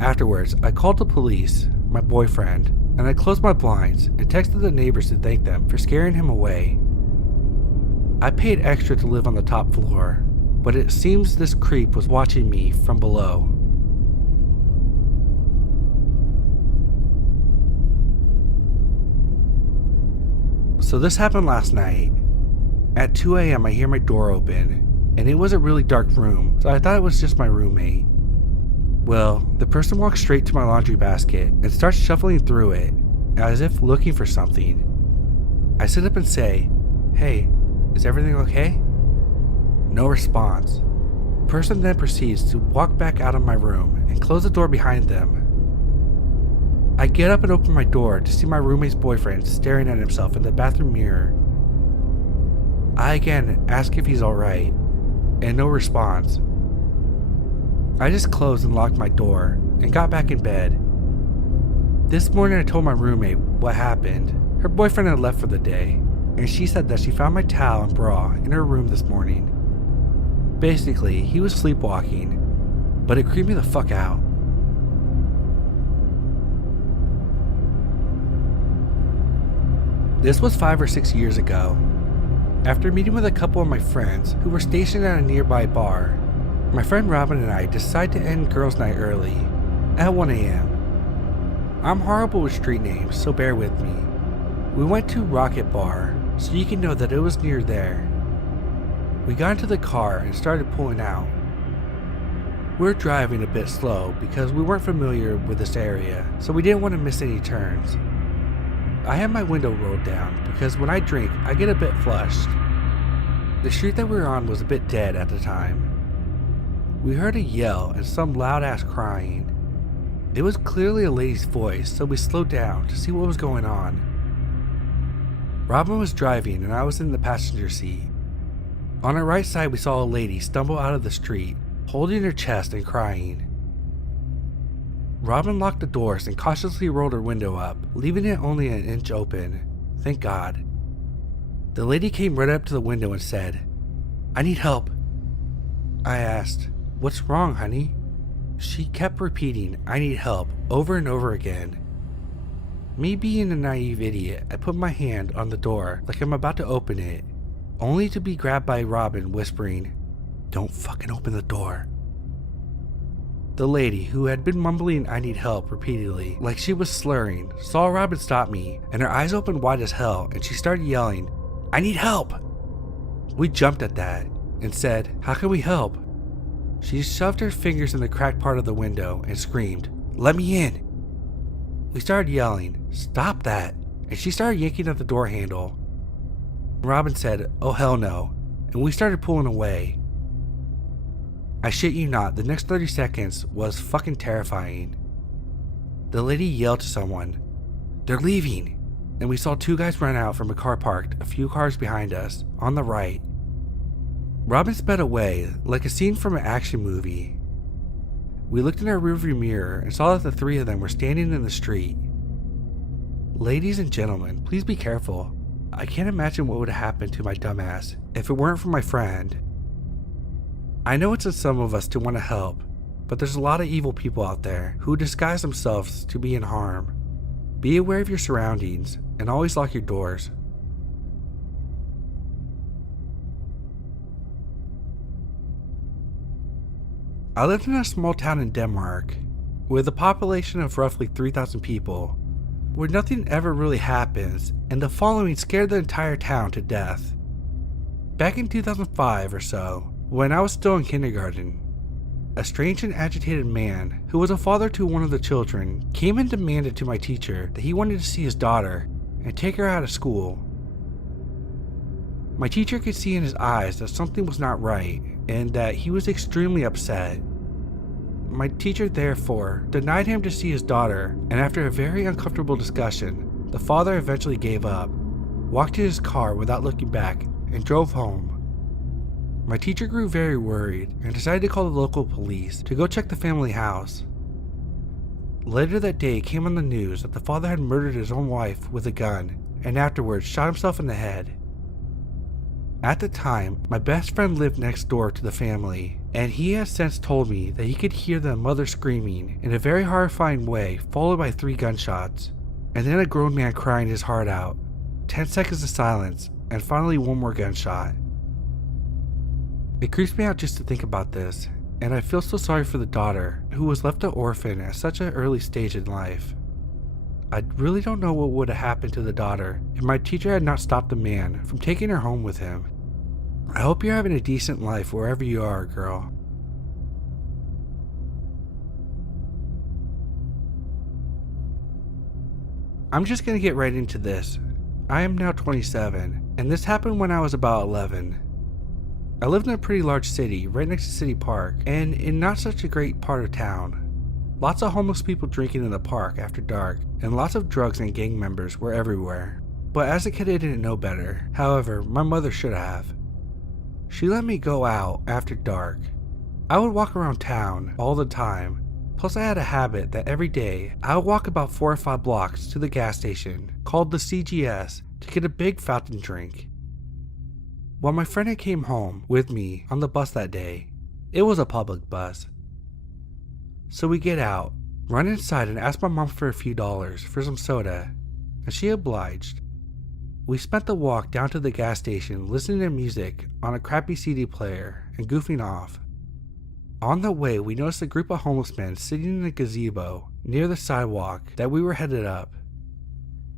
Afterwards, I called the police, my boyfriend, and I closed my blinds and texted the neighbors to thank them for scaring him away. I paid extra to live on the top floor, but it seems this creep was watching me from below. So this happened last night. At 2 a.m. I hear my door open, and it was a really dark room, so I thought it was just my roommate. Well, the person walks straight to my laundry basket and starts shuffling through it, as if looking for something. I sit up and say, "Hey, is everything okay?" No response. The person then proceeds to walk back out of my room and close the door behind them. I get up and open my door to see my roommate's boyfriend staring at himself in the bathroom mirror. I again ask if he's alright, and no response. I just closed and locked my door and got back in bed. This morning I told my roommate what happened. Her boyfriend had left for the day, and she said that she found my towel and bra in her room this morning. Basically, he was sleepwalking, but it creeped me the fuck out. This was 5 or 6 years ago. After meeting with a couple of my friends who were stationed at a nearby bar, my friend Robin and I decided to end girls' night early, at 1 a.m. I'm horrible with street names, so bear with me. We went to Rocket Bar, so you can know that it was near there. We got into the car and started pulling out. We were driving a bit slow because we weren't familiar with this area, so we didn't want to miss any turns. I had my window rolled down because when I drink, I get a bit flushed. The street that we were on was a bit dead at the time. We heard a yell and some loud ass crying. It was clearly a lady's voice, so we slowed down to see what was going on. Robin was driving and I was in the passenger seat. On our right side, we saw a lady stumble out of the street, holding her chest and crying. Robin locked the doors and cautiously rolled her window up, leaving it only an inch open. Thank God. The lady came right up to the window and said, "I need help." I asked, "What's wrong, honey?" She kept repeating, "I need help," over and over again. Me being a naive idiot, I put my hand on the door like I'm about to open it, only to be grabbed by Robin whispering, "Don't fucking open the door." The lady, who had been mumbling "I need help" repeatedly, like she was slurring, saw Robin stop me, and her eyes opened wide as hell, and she started yelling, "I need help!" We jumped at that, and said, "How can we help?" She shoved her fingers in the cracked part of the window and screamed, "Let me in!" We started yelling, "Stop that!" and she started yanking at the door handle. Robin said, "Oh hell no," and we started pulling away. I shit you not, the next 30 seconds was fucking terrifying. The lady yelled to someone, "They're leaving," and we saw 2 guys run out from a car parked a few cars behind us, on the right. Robin sped away, like a scene from an action movie. We looked in our rearview mirror and saw that the 3 of them were standing in the street. Ladies and gentlemen, please be careful. I can't imagine what would have happened to my dumbass if it weren't for my friend. I know it's in some of us to want to help, but there's a lot of evil people out there who disguise themselves to be in harm. Be aware of your surroundings and always lock your doors. I lived in a small town in Denmark with a population of roughly 3,000 people, where nothing ever really happens, and the following scared the entire town to death. Back in 2005 or so, when I was still in kindergarten, a strange and agitated man who was a father to one of the children came and demanded to my teacher that he wanted to see his daughter and take her out of school. My teacher could see in his eyes that something was not right and that he was extremely upset. My teacher therefore denied him to see his daughter, and after a very uncomfortable discussion, the father eventually gave up, walked to his car without looking back, and drove home. My teacher grew very worried and decided to call the local police to go check the family house. Later that day, it came on the news that the father had murdered his own wife with a gun and afterwards shot himself in the head. At the time, my best friend lived next door to the family, and he has since told me that he could hear the mother screaming in a very horrifying way, followed by 3 gunshots, and then a grown man crying his heart out, 10 seconds of silence, and finally 1 more gunshot. It creeps me out just to think about this, and I feel so sorry for the daughter who was left an orphan at such an early stage in life. I really don't know what would have happened to the daughter if my teacher had not stopped the man from taking her home with him. I hope you're having a decent life wherever you are, girl. I'm just gonna get right into this. I am now 27, and this happened when I was about 11. I lived in a pretty large city right next to City Park, and in not such a great part of town. Lots of homeless people drinking in the park after dark, and lots of drugs and gang members were everywhere. But as a kid I didn't know better, however, my mother should have. She let me go out after dark. I would walk around town all the time, plus I had a habit that every day I would walk about 4 or 5 blocks to the gas station, called the CGS, to get a big fountain drink. While my friend had came home with me on the bus that day, it was a public bus. So we get out, run inside and ask my mom for a few dollars for some soda, and she obliged. We spent the walk down to the gas station listening to music on a crappy CD player and goofing off. On the way, we noticed a group of homeless men sitting in a gazebo near the sidewalk that we were headed up.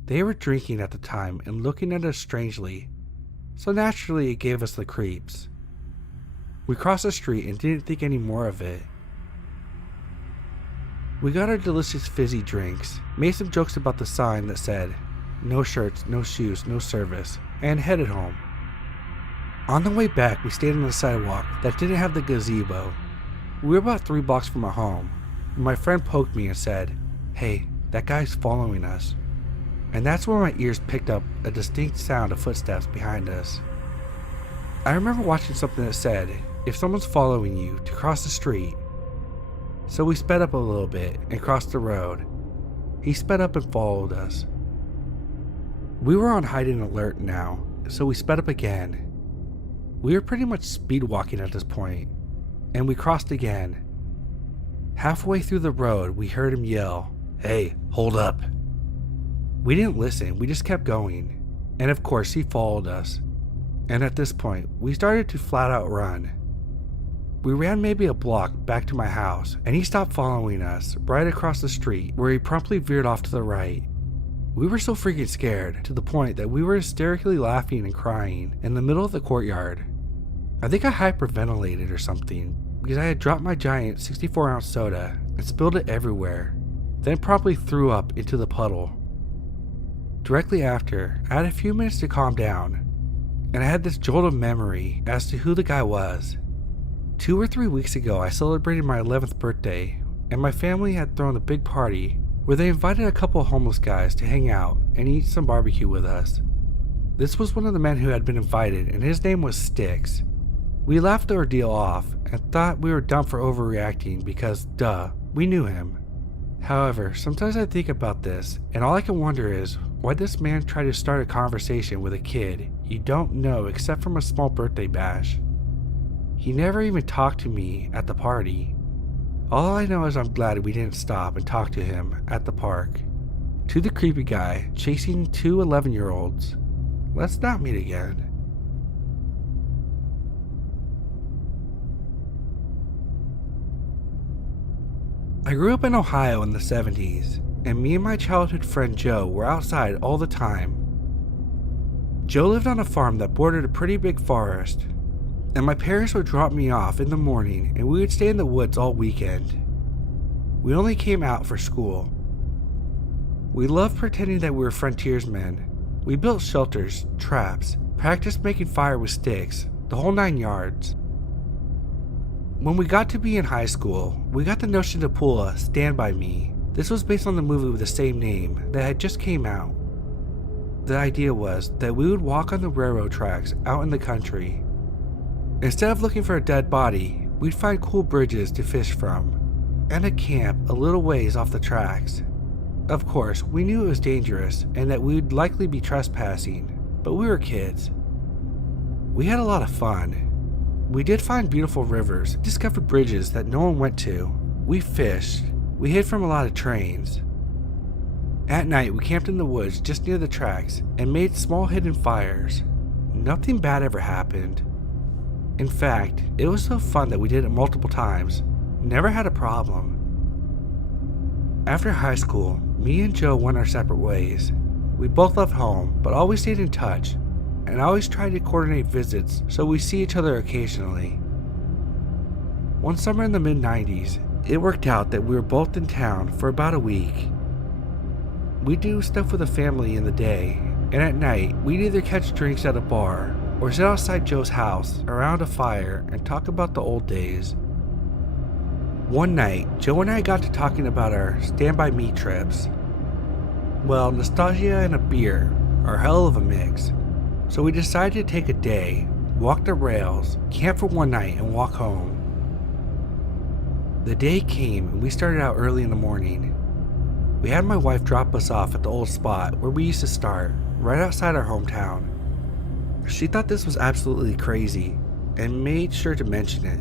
They were drinking at the time and looking at us strangely, so naturally it gave us the creeps. We crossed the street and didn't think any more of it. We got our delicious fizzy drinks, made some jokes about the sign that said, "No shirts, no shoes, no service," and headed home. On the way back, we stayed on the sidewalk that didn't have the gazebo. We were about 3 blocks from our home, when my friend poked me and said, "Hey, that guy's following us." And that's where my ears picked up a distinct sound of footsteps behind us. I remember watching something that said, if someone's following you, to cross the street. So we sped up a little bit and crossed the road. He sped up and followed us. We were on hiding alert now, so we sped up again. We were pretty much speed walking at this point, and we crossed again. Halfway through the road, we heard him yell, "Hey, hold up." We didn't listen, we just kept going, and of course he followed us. And at this point, we started to flat out run. We ran maybe a block back to my house, and he stopped following us right across the street, where he promptly veered off to the right. We were so freaking scared, to the point that we were hysterically laughing and crying in the middle of the courtyard. I think I hyperventilated or something, because I had dropped my giant 64-ounce soda and spilled it everywhere, then promptly threw up into the puddle. Directly after, I had a few minutes to calm down, and I had this jolt of memory as to who the guy was. 2 or 3 weeks ago, I celebrated my 11th birthday, and my family had thrown a big party where they invited a couple of homeless guys to hang out and eat some barbecue with us. This was one of the men who had been invited, and his name was Sticks. We laughed the ordeal off and thought we were dumb for overreacting because, duh, we knew him. However, sometimes I think about this, and all I can wonder is why this man tried to start a conversation with a kid you don't know except from a small birthday bash. He never even talked to me at the party. All I know is I'm glad we didn't stop and talk to him at the park. To the creepy guy chasing 2 11-year-olds, let's not meet again. I grew up in Ohio in the 70s, and me and my childhood friend Joe were outside all the time. Joe lived on a farm that bordered a pretty big forest, and my parents would drop me off in the morning and we would stay in the woods all weekend. We only came out for school. We loved pretending that we were frontiersmen. We built shelters, traps, practiced making fire with sticks, the whole 9 yards. When we got to be in high school, we got the notion to pull a Stand By Me. This was based on the movie with the same name that had just came out. The idea was that we would walk on the railroad tracks out in the country. Instead of looking for a dead body, we'd find cool bridges to fish from, and a camp a little ways off the tracks. Of course, we knew it was dangerous and that we'd likely be trespassing, but we were kids. We had a lot of fun. We did find beautiful rivers, discovered bridges that no one went to. We fished. We hid from a lot of trains. At night, we camped in the woods just near the tracks and made small hidden fires. Nothing bad ever happened. In fact, it was so fun that we did it multiple times. Never had a problem. After high school, me and Joe went our separate ways. We both left home, but always stayed in touch, and always tried to coordinate visits so we see each other occasionally. One summer in the mid-90s, it worked out that we were both in town for about a week. We'd do stuff with the family in the day, and at night, we'd either catch drinks at a bar or sit outside Joe's house around a fire and talk about the old days. One night, Joe and I got to talking about our Stand By Me trips. Well, nostalgia and a beer are a hell of a mix, so we decided to take a day, walk the rails, camp for one night, and walk home. The day came and we started out early in the morning. We had my wife drop us off at the old spot where we used to start, right outside our hometown. She thought this was absolutely crazy and made sure to mention it.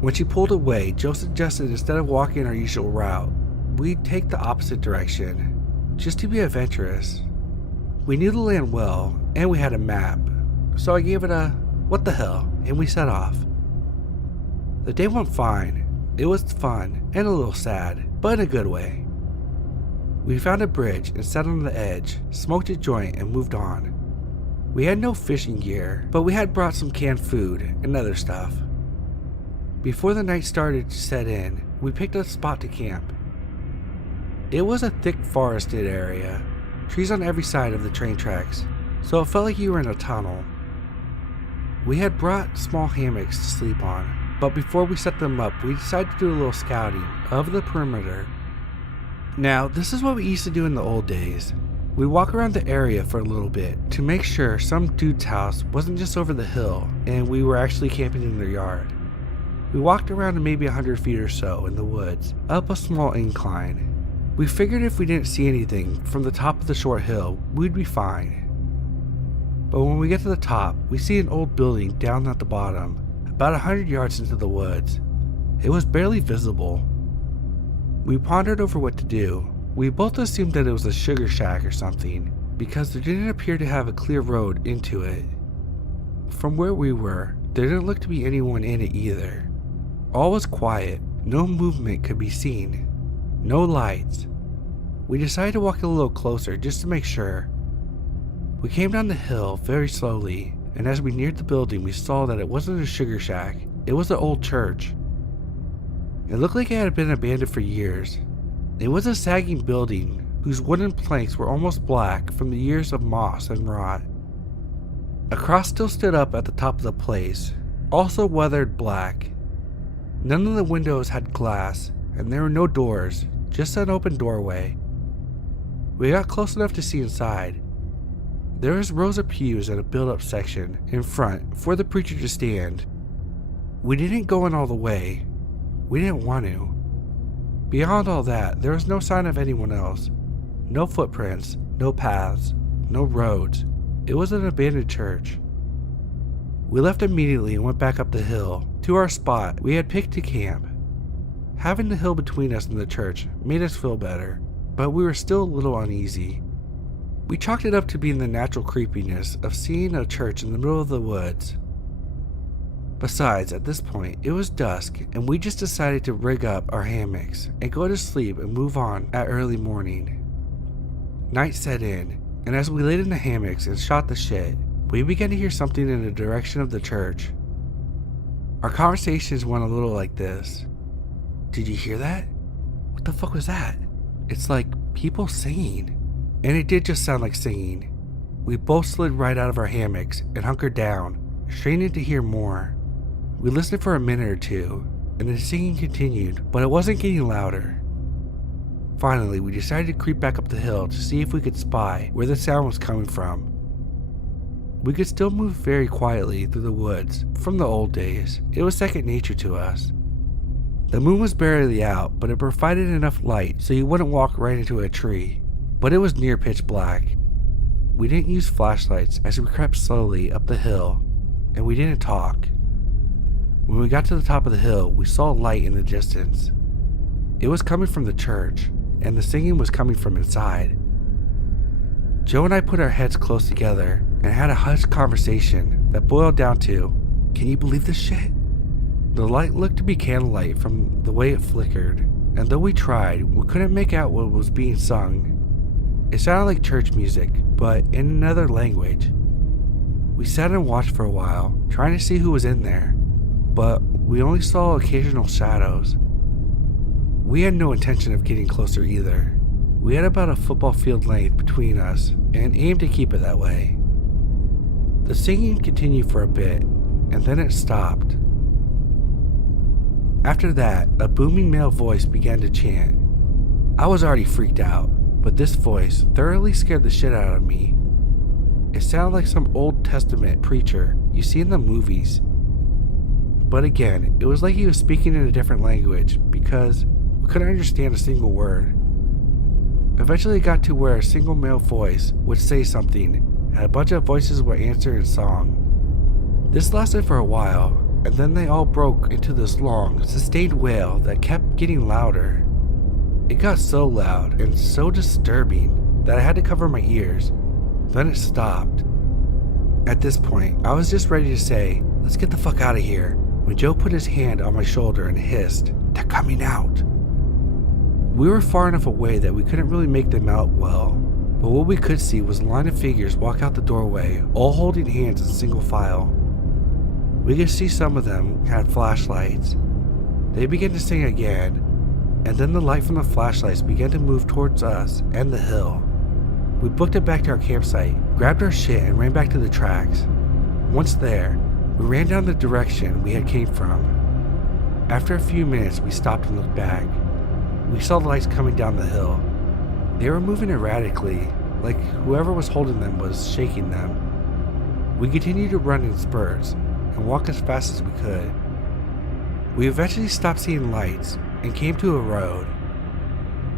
When she pulled away, Joe suggested instead of walking our usual route, we'd take the opposite direction, just to be adventurous. We knew the land well, and we had a map, so I gave it a what the hell, and we set off. The day went fine. It was fun and a little sad, but in a good way. We found a bridge and sat on the edge, smoked a joint, and moved on. We had no fishing gear, but we had brought some canned food and other stuff. Before the night started to set in, we picked a spot to camp. It was a thick forested area, trees on every side of the train tracks, so it felt like you were in a tunnel. We had brought small hammocks to sleep on, but before we set them up, we decided to do a little scouting of the perimeter. Now, this is what we used to do in the old days. We'd walk around the area for a little bit to make sure some dude's house wasn't just over the hill and we were actually camping in their yard. We walked around maybe 100 feet or so in the woods, up a small incline. We figured if we didn't see anything from the top of the short hill, we'd be fine. But when we get to the top, we see an old building down at the bottom, about 100 yards into the woods. It was barely visible. We pondered over what to do. We both assumed that it was a sugar shack or something, because there didn't appear to have a clear road into it. From where we were, there didn't look to be anyone in it either. All was quiet, no movement could be seen, no lights. We decided to walk a little closer just to make sure. We came down the hill very slowly, and as we neared the building we saw that it wasn't a sugar shack, it was an old church. It looked like it had been abandoned for years. It was a sagging building whose wooden planks were almost black from the years of moss and rot. A cross still stood up at the top of the place, also weathered black. None of the windows had glass, and there were no doors, just an open doorway. We got close enough to see inside. There was rows of pews and a build-up section in front for the preacher to stand. We didn't go in all the way. We didn't want to. Beyond all that, there was no sign of anyone else. No footprints, no paths, no roads. It was an abandoned church. We left immediately and went back up the hill to our spot we had picked to camp. Having the hill between us and the church made us feel better, but we were still a little uneasy. We chalked it up to being the natural creepiness of seeing a church in the middle of the woods. Besides, at this point, it was dusk and we just decided to rig up our hammocks and go to sleep and move on at early morning. Night set in, and as we laid in the hammocks and shot the shit, we began to hear something in the direction of the church. Our conversations went a little like this. Did you hear that? What the fuck was that? It's like people singing. And it did just sound like singing. We both slid right out of our hammocks and hunkered down, straining to hear more. We listened for a minute or two, and the singing continued, but it wasn't getting louder. Finally, we decided to creep back up the hill to see if we could spy where the sound was coming from. We could still move very quietly through the woods from the old days. It was second nature to us. The moon was barely out, but it provided enough light so you wouldn't walk right into a tree. But it was near pitch black. We didn't use flashlights as we crept slowly up the hill, and we didn't talk. When we got to the top of the hill, we saw a light in the distance. It was coming from the church, and the singing was coming from inside. Joe and I put our heads close together and had a hushed conversation that boiled down to, "Can you believe this shit?" The light looked to be candlelight from the way it flickered, and though we tried, we couldn't make out what was being sung. It sounded like church music, but in another language. We sat and watched for a while, trying to see who was in there, but we only saw occasional shadows. We had no intention of getting closer either. We had about a football field length between us and aimed to keep it that way. The singing continued for a bit, and then it stopped. After that, a booming male voice began to chant. I was already freaked out, but this voice thoroughly scared the shit out of me. It sounded like some Old Testament preacher you see in the movies. But again, it was like he was speaking in a different language because we couldn't understand a single word. Eventually it got to where a single male voice would say something and a bunch of voices would answer in song. This lasted for a while, and then they all broke into this long, sustained wail that kept getting louder. It got so loud and so disturbing that I had to cover my ears. Then it stopped. At this point, I was just ready to say, "Let's get the fuck out of here," when Joe put his hand on my shoulder and hissed, "They're coming out." We were far enough away that we couldn't really make them out well, but what we could see was a line of figures walk out the doorway, all holding hands in single file. We could see some of them had flashlights. They began to sing again, and then the light from the flashlights began to move towards us and the hill. We booked it back to our campsite, grabbed our shit, and ran back to the tracks. Once there, we ran down the direction we had came from. After a few minutes, we stopped and looked back. We saw the lights coming down the hill. They were moving erratically, like whoever was holding them was shaking them. We continued to run in spurts and walk as fast as we could. We eventually stopped seeing lights and came to a road.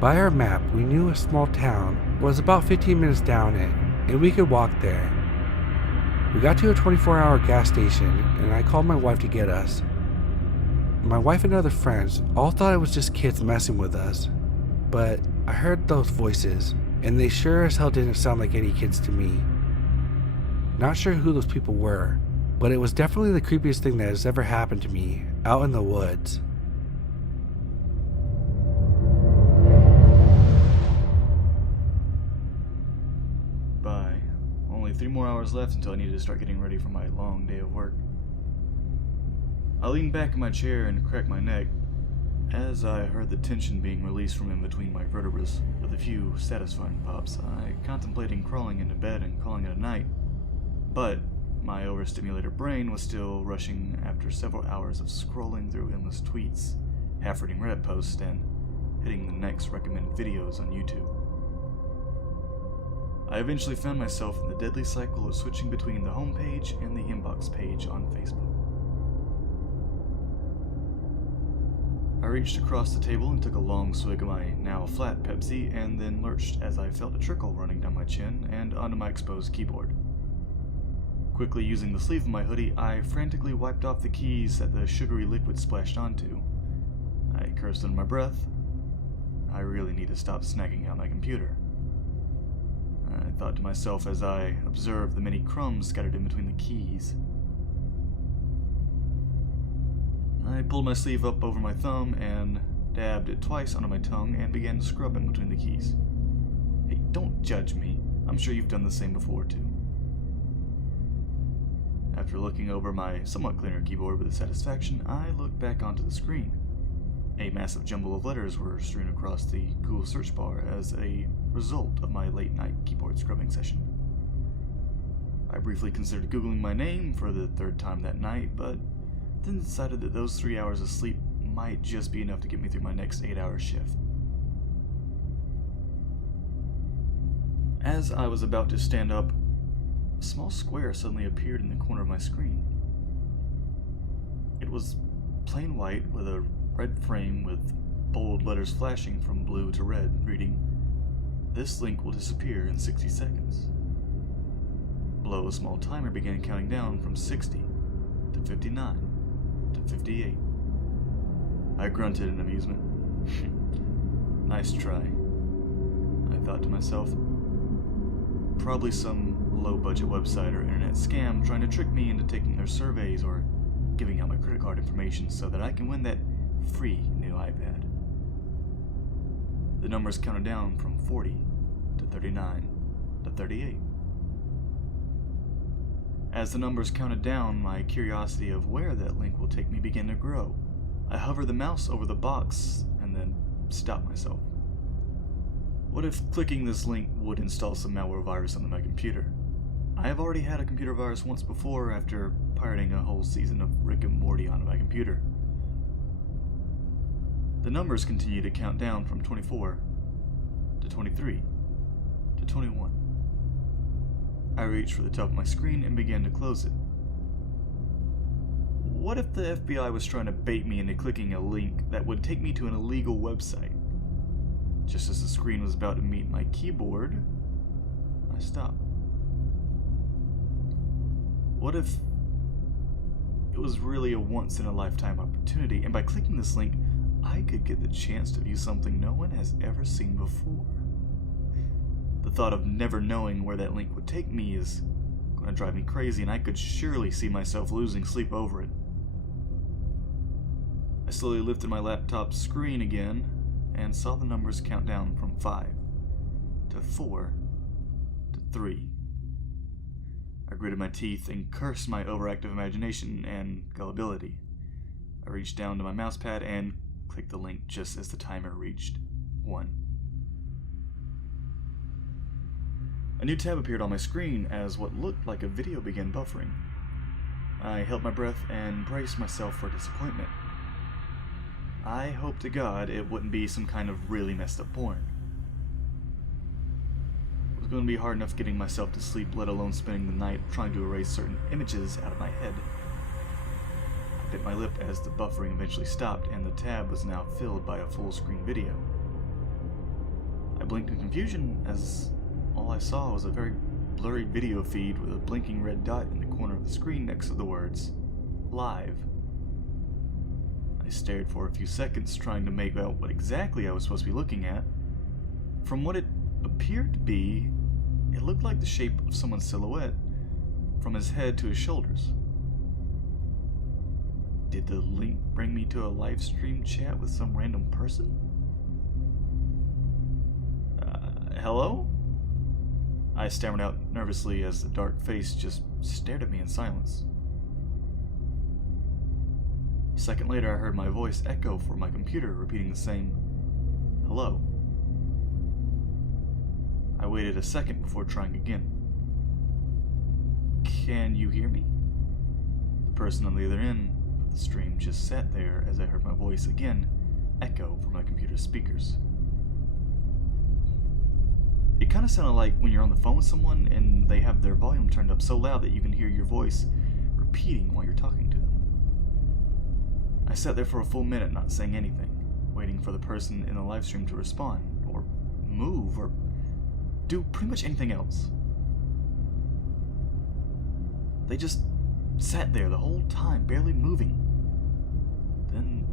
By our map, we knew a small town was about 15 minutes down it, and we could walk there. We got to a 24-hour gas station, and I called my wife to get us. My wife and other friends all thought it was just kids messing with us, but I heard those voices, and they sure as hell didn't sound like any kids to me. Not sure who those people were, but it was definitely the creepiest thing that has ever happened to me out in the woods. Bye. Only 3 more hours left until I need to start getting ready for my long day of work. I leaned back in my chair and cracked my neck as I heard the tension being released from in between my vertebrae with a few satisfying pops. I contemplated crawling into bed and calling it a night, but my overstimulated brain was still rushing after several hours of scrolling through endless tweets, half-reading Reddit posts, and hitting the next recommended videos on YouTube. I eventually found myself in the deadly cycle of switching between the homepage and the inbox page on Facebook. I reached across the table and took a long swig of my now flat Pepsi, and then lurched as I felt a trickle running down my chin and onto my exposed keyboard. Quickly using the sleeve of my hoodie, I frantically wiped off the keys that the sugary liquid splashed onto. I cursed under my breath. I really need to stop snagging out my computer. I thought to myself as I observed the many crumbs scattered in between the keys. I pulled my sleeve up over my thumb and dabbed it twice onto my tongue and began to scrub in between the keys. Hey, don't judge me. I'm sure you've done the same before, too. After looking over my somewhat cleaner keyboard with satisfaction, I looked back onto the screen. A massive jumble of letters were strewn across the Google search bar as a result of my late-night keyboard scrubbing session. I briefly considered Googling my name for the 3rd time that night, but then decided that those 3 hours of sleep might just be enough to get me through my next 8-hour shift. As I was about to stand up, a small square suddenly appeared in the corner of my screen. It was plain white with a red frame with bold letters flashing from blue to red, reading, "This link will disappear in 60 seconds. Below, a small timer began counting down from 60 to 59 to 58. I grunted in amusement. Nice try, I thought to myself. Probably some low-budget website or internet scam trying to trick me into taking their surveys or giving out my credit card information so that I can win that free new iPad. The numbers counted down from 40 to 39 to 38. As the numbers counted down, my curiosity of where that link will take me began to grow. I hovered the mouse over the box and then stopped myself. What if clicking this link would install some malware virus onto my computer? I have already had a computer virus once before after pirating a whole season of Rick and Morty onto my computer. The numbers continued to count down from 24 to 23 to 21. I reached for the top of my screen and began to close it. What if the FBI was trying to bait me into clicking a link that would take me to an illegal website? Just as the screen was about to meet my keyboard, I stopped. What if it was really a once-in-a-lifetime opportunity, and by clicking this link, I could get the chance to view something no one has ever seen before? The thought of never knowing where that link would take me is going to drive me crazy, and I could surely see myself losing sleep over it. I slowly lifted my laptop screen again and saw the numbers count down from 5 to 4 to 3. I gritted my teeth and cursed my overactive imagination and gullibility. I reached down to my mousepad and clicked the link just as the timer reached 1. A new tab appeared on my screen as what looked like a video began buffering. I held my breath and braced myself for disappointment. I hoped to God it wouldn't be some kind of really messed up porn. It was going to be hard enough getting myself to sleep, let alone spending the night trying to erase certain images out of my head. I bit my lip as the buffering eventually stopped and the tab was now filled by a full-screen video. I blinked in confusion as all I saw was a very blurry video feed with a blinking red dot in the corner of the screen next to the words, "Live." I stared for a few seconds trying to make out what exactly I was supposed to be looking at. From what it appeared to be, it looked like the shape of someone's silhouette from his head to his shoulders. Did the link bring me to a live stream chat with some random person? Hello? I stammered out nervously as the dark face just stared at me in silence. A second later, I heard my voice echo from my computer, repeating the same, "Hello." I waited a second before trying again. "Can you hear me?" The person on the other end of the stream just sat there as I heard my voice again echo from my computer's speakers. It kind of sounded like when you're on the phone with someone and they have their volume turned up so loud that you can hear your voice repeating while you're talking to them. I sat there for a full minute not saying anything, waiting for the person in the live stream to respond, or move, or do pretty much anything else. They just sat there the whole time, barely moving. Then,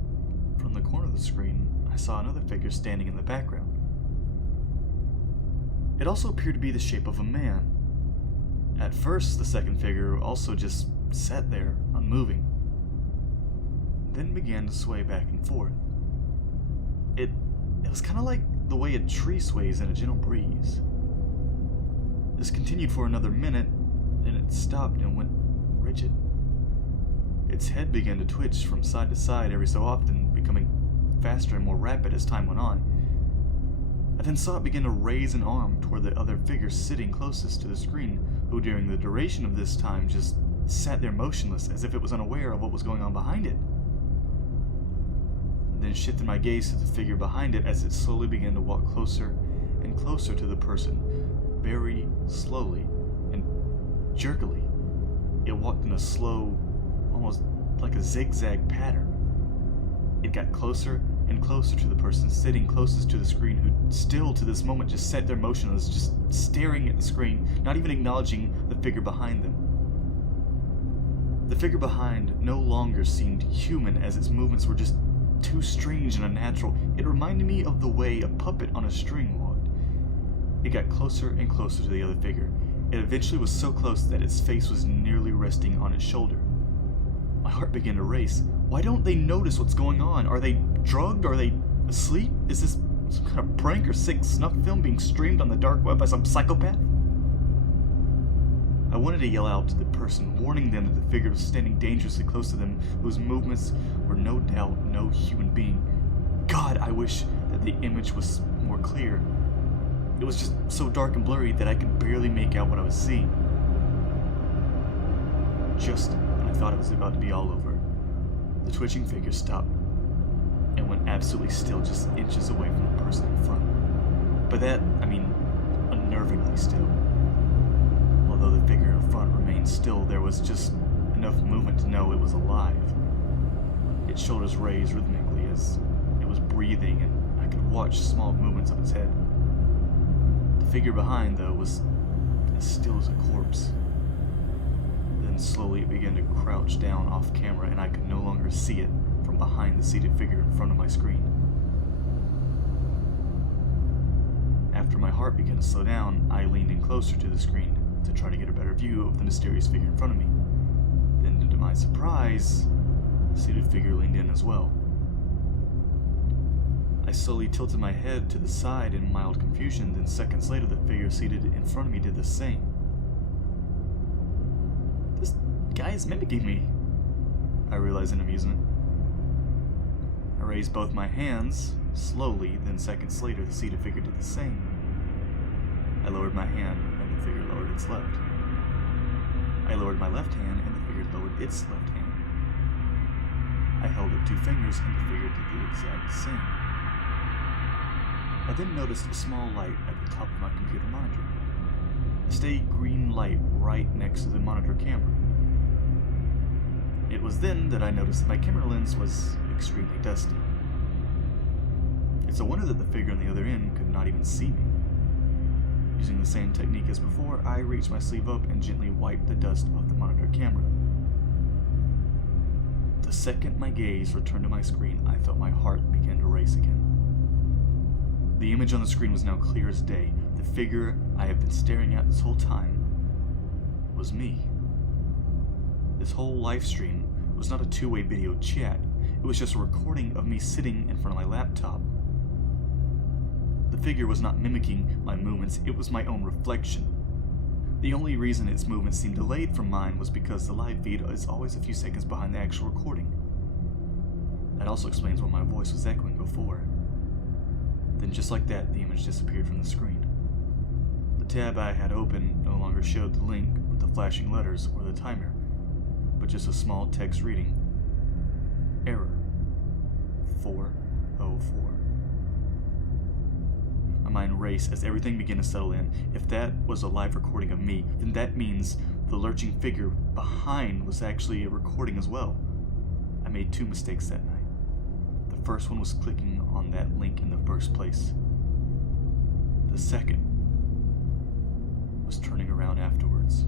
from the corner of the screen, I saw another figure standing in the background. It also appeared to be the shape of a man. At first, the second figure also just sat there, unmoving, then began to sway back and forth. It was kind of like the way a tree sways in a gentle breeze. This continued for another minute, then it stopped and went rigid. Its head began to twitch from side to side every so often, becoming faster and more rapid as time went on. I then saw it begin to raise an arm toward the other figure sitting closest to the screen, who during the duration of this time just sat there motionless as if it was unaware of what was going on behind it. Then shifted my gaze to the figure behind it as it slowly began to walk closer and closer to the person, very slowly and jerkily. It walked in a slow, almost like a zigzag pattern. It got closer and closer to the person sitting closest to the screen, who still to this moment just sat there motionless, just staring at the screen, not even acknowledging the figure behind them. The figure behind no longer seemed human, as its movements were just too strange and unnatural. It reminded me of the way a puppet on a string walked. It got closer and closer to the other figure. It eventually was so close that its face was nearly resting on its shoulder. My heart began to race. Why don't they notice what's going on? Are they drugged? Are they asleep? Is this some kind of prank or sick snuff film being streamed on the dark web by some psychopath? I wanted to yell out to the person, warning them that the figure was standing dangerously close to them, whose movements were no doubt no human being. God, I wish that the image was more clear. It was just so dark and blurry that I could barely make out what I was seeing. Just when I thought it was about to be all over, the twitching figure stopped and went absolutely still, just inches away from the person in front. By that, I mean unnervingly still. Although the figure in front remained still, there was just enough movement to know it was alive. Its shoulders raised rhythmically as it was breathing, and I could watch small movements of its head. The figure behind, though, was as still as a corpse. Then slowly it began to crouch down off camera, and I could no longer see it from behind the seated figure in front of my screen. After my heart began to slow down, I leaned in closer to the screen to try to get a better view of the mysterious figure in front of me. Then, to my surprise, the seated figure leaned in as well. I slowly tilted my head to the side in mild confusion, then seconds later the figure seated in front of me did the same. This guy is mimicking me, I realized in amusement. I raised both my hands, slowly, then seconds later the seated figure did the same. I lowered my hand, and the figure lowered its left. I lowered my left hand, and the figure lowered its left hand. I held up two fingers, and the figure did the exact same. I then noticed a small light at the top of my computer monitor. A steady green light right next to the monitor camera. It was then that I noticed that my camera lens was extremely dusty. It's a wonder that the figure on the other end could not even see me. Using the same technique as before, I reached my sleeve up and gently wiped the dust off the monitor camera. The second my gaze returned to my screen, I felt my heart begin to race again. The image on the screen was now clear as day. The figure I have been staring at this whole time was me. This whole live stream was not a two-way video chat. It was just a recording of me sitting in front of my laptop. The figure was not mimicking my movements, it was my own reflection. The only reason its movements seemed delayed from mine was because the live feed is always a few seconds behind the actual recording. That also explains why my voice was echoing before. Then just like that, the image disappeared from the screen. The tab I had open no longer showed the link with the flashing letters or the timer, but just a small text reading. Error 404. My mind raced as everything began to settle in. If that was a live recording of me, then that means the lurching figure behind was actually a recording as well. I made two mistakes that night. The first one was clicking on that link in the first place. The second was turning around afterwards.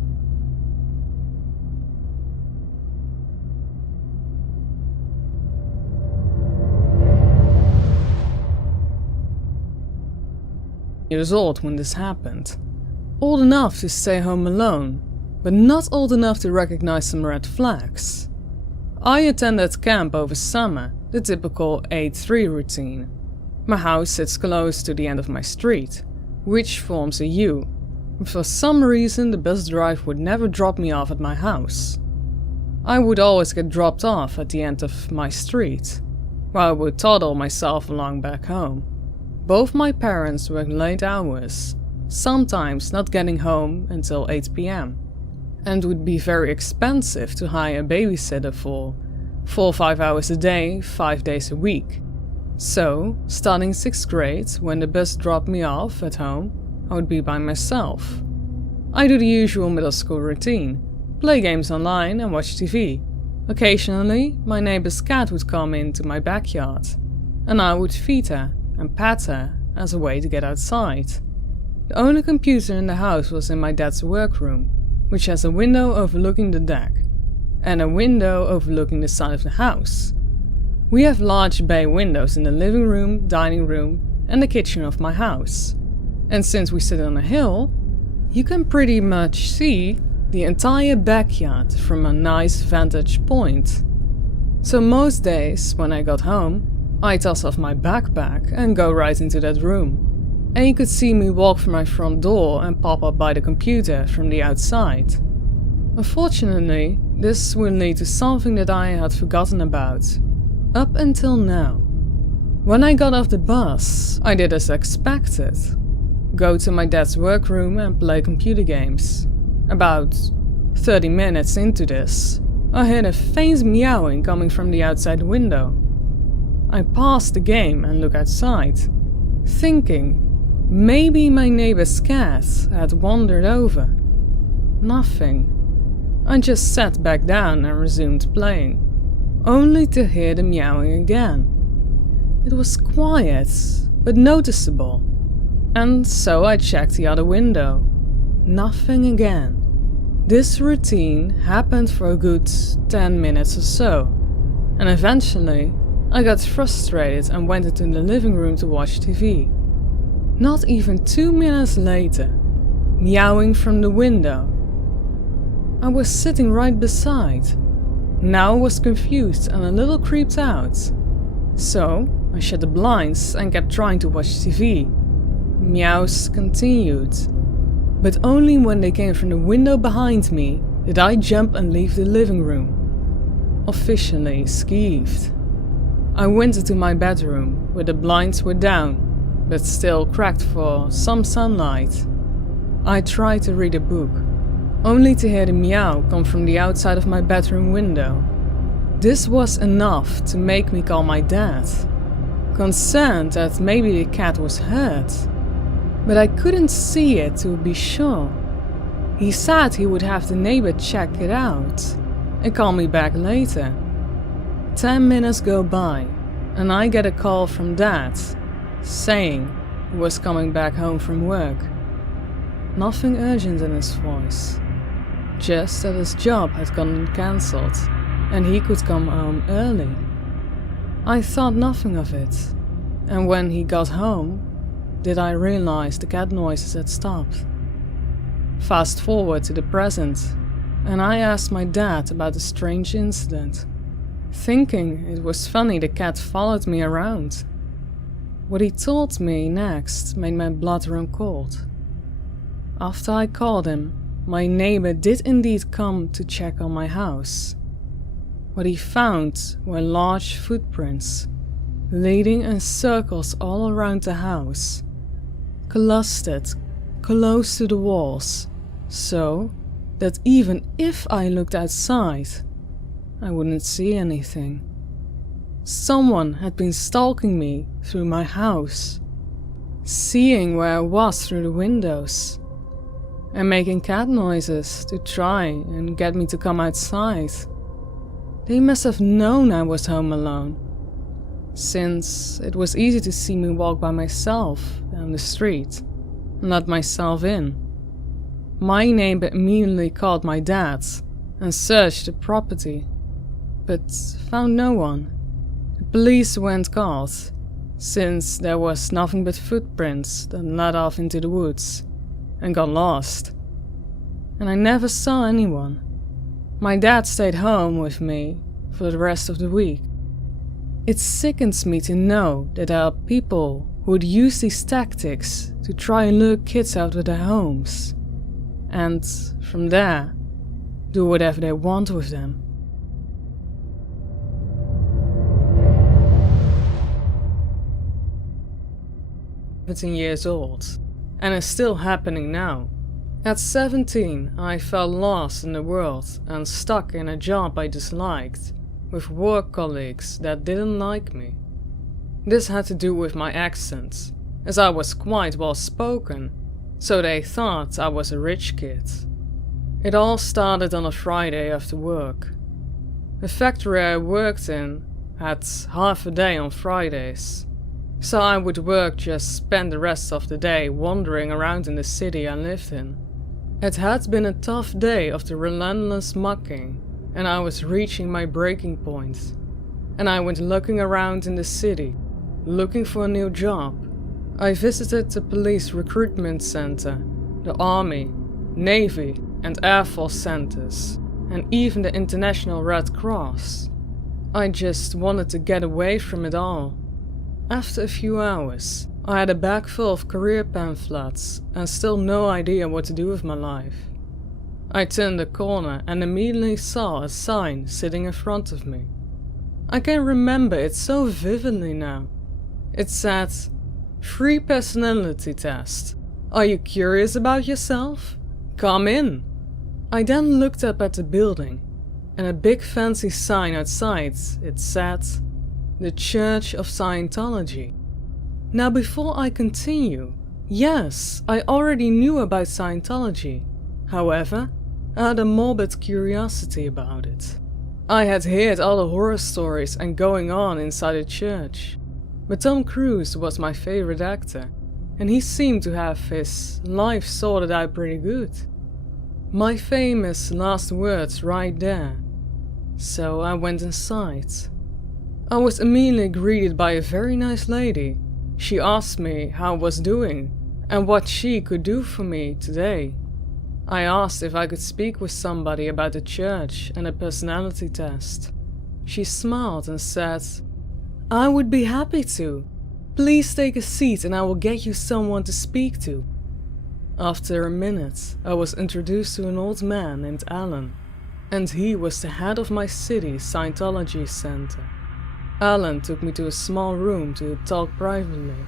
Years old when this happened. Old enough to stay home alone, but not old enough to recognize some red flags. I attended camp over summer, the typical 8-3 routine. My house sits close to the end of my street, which forms a U. For some reason the bus drive would never drop me off at my house. I would always get dropped off at the end of my street, while I would toddle myself along back home. Both my parents worked late hours, sometimes not getting home until 8 p.m. and would be very expensive to hire a babysitter for 4 or 5 hours a day, 5 days a week. So, starting 6th grade, when the bus dropped me off at home, I would be by myself. I do the usual middle school routine: play games online and watch TV. Occasionally, my neighbor's cat would come into my backyard, and I would feed her and pet her as a way to get outside. The only computer in the house was in my dad's workroom, which has a window overlooking the deck, and a window overlooking the side of the house. We have large bay windows in the living room, dining room, and the kitchen of my house. And since we sit on a hill, you can pretty much see the entire backyard from a nice vantage point. So most days, when I got home, I toss off my backpack and go right into that room. And you could see me walk from my front door and pop up by the computer from the outside. Unfortunately, this will lead to something that I had forgotten about, up until now. When I got off the bus, I did as expected: go to my dad's workroom and play computer games. About 30 minutes into this, I heard a faint meowing coming from the outside window. I paused the game and looked outside, thinking maybe my neighbor's cat had wandered over. Nothing. I just sat back down and resumed playing, only to hear the meowing again. It was quiet, but noticeable, and so I checked the other window. Nothing again. This routine happened for a good 10 minutes or so, and eventually I got frustrated and went into the living room to watch TV. Not even 2 minutes later, meowing from the window. I was sitting right beside. Now I was confused and a little creeped out. So I shut the blinds and kept trying to watch TV. Meows continued, but only when they came from the window behind me did I jump and leave the living room. Officially skeeved. I went into my bedroom, where the blinds were down, but still cracked for some sunlight. I tried to read a book, only to hear the meow come from the outside of my bedroom window. This was enough to make me call my dad, concerned that maybe the cat was hurt. But I couldn't see it to be sure. He said he would have the neighbor check it out and call me back later. 10 minutes go by and I get a call from Dad saying he was coming back home from work. Nothing urgent in his voice, just that his job had gotten cancelled and he could come home early. I thought nothing of it, and when he got home, did I realize the cat noises had stopped. Fast forward to the present, and I asked my dad about the strange incident, thinking it was funny the cat followed me around. What he told me next made my blood run cold. After I called him, my neighbor did indeed come to check on my house. What he found were large footprints, leading in circles all around the house, clustered close to the walls, so that even if I looked outside, I wouldn't see anything. Someone had been stalking me through my house, seeing where I was through the windows, and making cat noises to try and get me to come outside. They must have known I was home alone, since it was easy to see me walk by myself down the street and let myself in. My neighbor immediately called my dad and searched the property, but found no one. The police weren't called, since there was nothing but footprints that led off into the woods and got lost. And I never saw anyone. My dad stayed home with me for the rest of the week. It sickens me to know that there are people who would use these tactics to try and lure kids out of their homes, and from there, do whatever they want with them. I'm 17 years old, and it's still happening now. At 17, I felt lost in the world and stuck in a job I disliked, with work colleagues that didn't like me. This had to do with my accent, as I was quite well spoken, so they thought I was a rich kid. It all started on a Friday after work. The factory I worked in had half a day on Fridays, so I would work just spend the rest of the day wandering around in the city I lived in. It had been a tough day of the relentless mucking, and I was reaching my breaking point. And I went looking around in the city, looking for a new job. I visited the police recruitment center, the army, navy and air force centers, and even the International Red Cross. I just wanted to get away from it all. After a few hours, I had a bag full of career pamphlets and still no idea what to do with my life. I turned the corner and immediately saw a sign sitting in front of me. I can remember it so vividly now. It said, "Free personality test. Are you curious about yourself? Come in." I then looked up at the building, and a big fancy sign outside it said, "The Church of Scientology." Now before I continue, yes, I already knew about Scientology. However, I had a morbid curiosity about it. I had heard all the horror stories and going on inside the church. But Tom Cruise was my favorite actor, and he seemed to have his life sorted out pretty good. My famous last words right there. So I went inside. I was immediately greeted by a very nice lady. She asked me how I was doing and what she could do for me today. I asked if I could speak with somebody about the church and a personality test. She smiled and said, "I would be happy to. Please take a seat and I will get you someone to speak to." After a minute, I was introduced to an old man named Alan, and he was the head of my city's Scientology center. Alan took me to a small room to talk privately.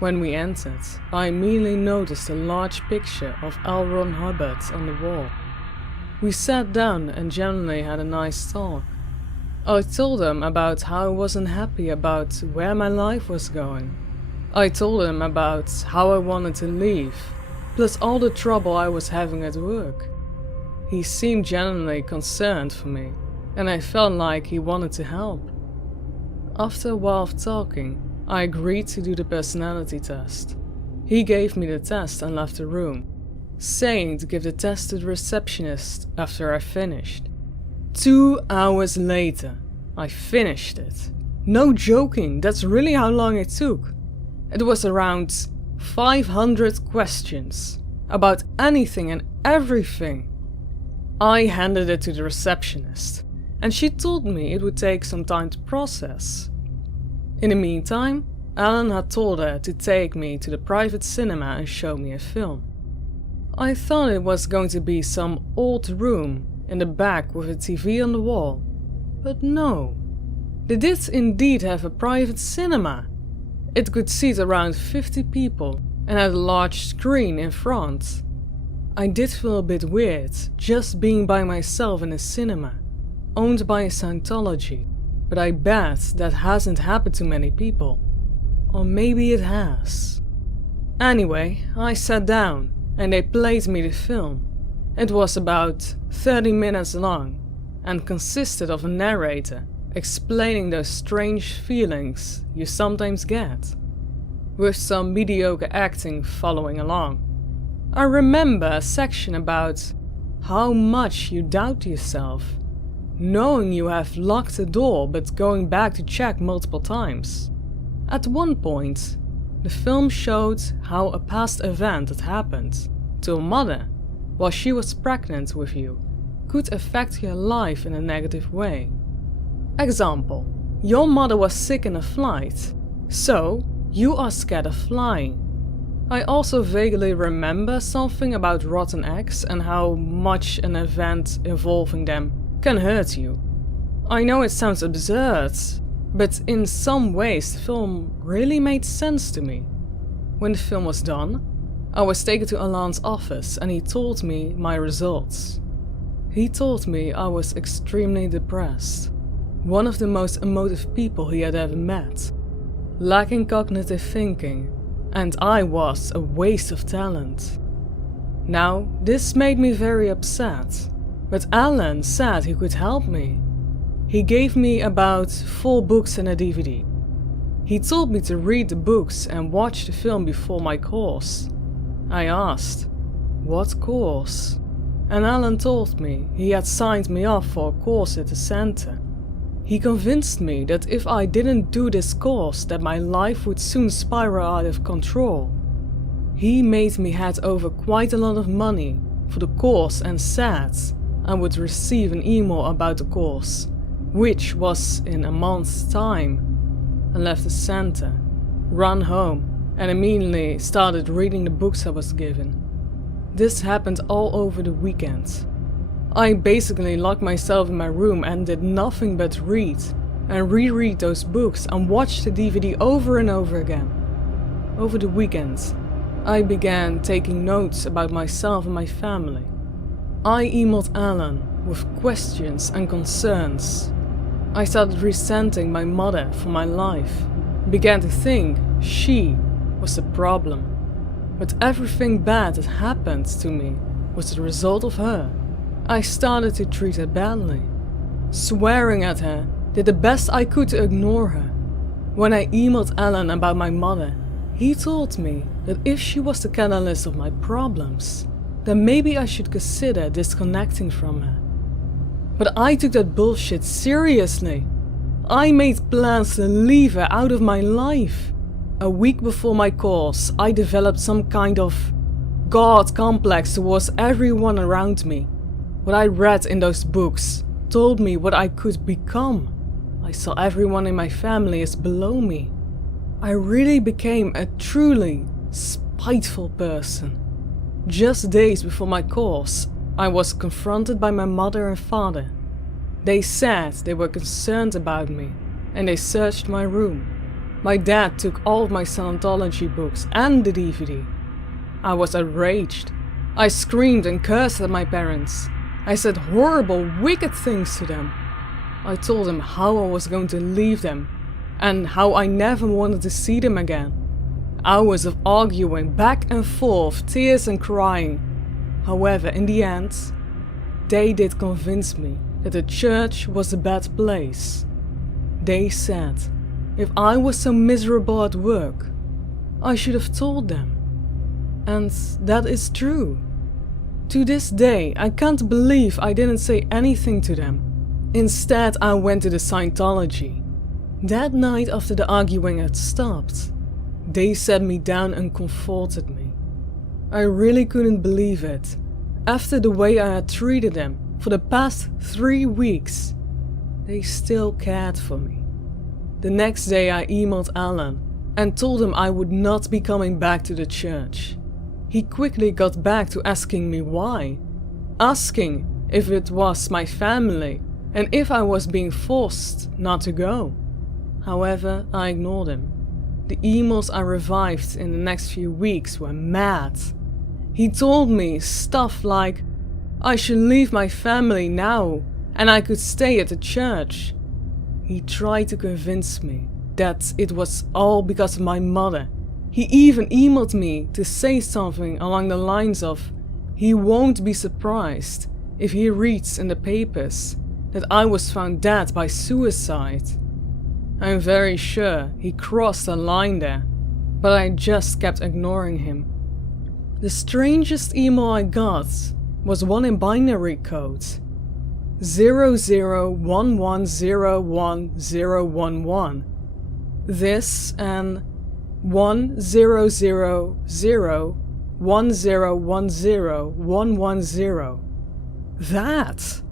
When we entered, I immediately noticed a large picture of L. Ron Hubbard on the wall. We sat down and generally had a nice talk. I told him about how I wasn't happy about where my life was going. I told him about how I wanted to leave, plus all the trouble I was having at work. He seemed genuinely concerned for me, and I felt like he wanted to help. After a while of talking, I agreed to do the personality test. He gave me the test and left the room, saying to give the test to the receptionist after I finished. 2 hours later, I finished it. No joking, that's really how long it took. It was around 500 questions about anything and everything. I handed it to the receptionist, and she told me it would take some time to process. In the meantime, Alan had told her to take me to the private cinema and show me a film. I thought it was going to be some old room in the back with a TV on the wall, but no. They did indeed have a private cinema. It could seat around 50 people and had a large screen in front. I did feel a bit weird just being by myself in a cinema, owned by a Scientology, but I bet that hasn't happened to many people. Or maybe it has. Anyway, I sat down and they played me the film. It was about 30 minutes long and consisted of a narrator explaining those strange feelings you sometimes get, with some mediocre acting following along. I remember a section about how much you doubt yourself, knowing you have locked the door but going back to check multiple times. At one point, the film showed how a past event that happened to a mother while she was pregnant with you could affect your life in a negative way. Example, your mother was sick in a flight, so you are scared of flying. I also vaguely remember something about rotten eggs and how much an event involving them can hurt you. I know it sounds absurd, but in some ways the film really made sense to me. When the film was done, I was taken to Alan's office and he told me my results. He told me I was extremely depressed, one of the most emotive people he had ever met, lacking cognitive thinking, and I was a waste of talent. Now, this made me very upset, but Alan said he could help me. He gave me about 4 books and a DVD. He told me to read the books and watch the film before my course. I asked, "What course?" And Alan told me he had signed me up for a course at the center. He convinced me that if I didn't do this course, that my life would soon spiral out of control. He made me hand over quite a lot of money for the course and said I would receive an email about the course, which was in a month's time. I left the center, ran home, and immediately started reading the books I was given. This happened all over the weekend. I basically locked myself in my room and did nothing but read and reread those books and watch the DVD over and over again. Over the weekend, I began taking notes about myself and my family. I emailed Alan with questions and concerns. I started resenting my mother for my life, began to think she was the problem. But everything bad that happened to me was the result of her. I started to treat her badly, swearing at her, did the best I could to ignore her. When I emailed Alan about my mother, he told me that if she was the catalyst of my problems, then maybe I should consider disconnecting from her. But I took that bullshit seriously. I made plans to leave her out of my life. A week before my course, I developed some kind of God complex towards everyone around me. What I read in those books told me what I could become. I saw everyone in my family as below me. I really became a truly spiteful person. Just days before my course, I was confronted by my mother and father. They said they were concerned about me, and they searched my room. My dad took all of my Scientology books and the DVD. I was outraged. I screamed and cursed at my parents. I said horrible, wicked things to them. I told them how I was going to leave them, and how I never wanted to see them again. Hours of arguing back and forth, tears and crying. However, in the end, they did convince me that the church was a bad place. They said, if I was so miserable at work, I should have told them. And that is true. To this day, I can't believe I didn't say anything to them. Instead, I went to the Scientology. That night after the arguing had stopped, they sat me down and comforted me. I really couldn't believe it. After the way I had treated them for the past 3 weeks, they still cared for me. The next day I emailed Alan and told him I would not be coming back to the church. He quickly got back to asking me why, asking if it was my family and if I was being forced not to go. However, I ignored him. The emails I revived in the next few weeks were mad. He told me stuff like I should leave my family now and I could stay at the church. He tried to convince me that it was all because of my mother. He even emailed me to say something along the lines of he won't be surprised if he reads in the papers that I was found dead by suicide. I'm very sure he crossed a line there, but I just kept ignoring him. The strangest email I got was one in binary code. 0011011011. This and 100010101110. That!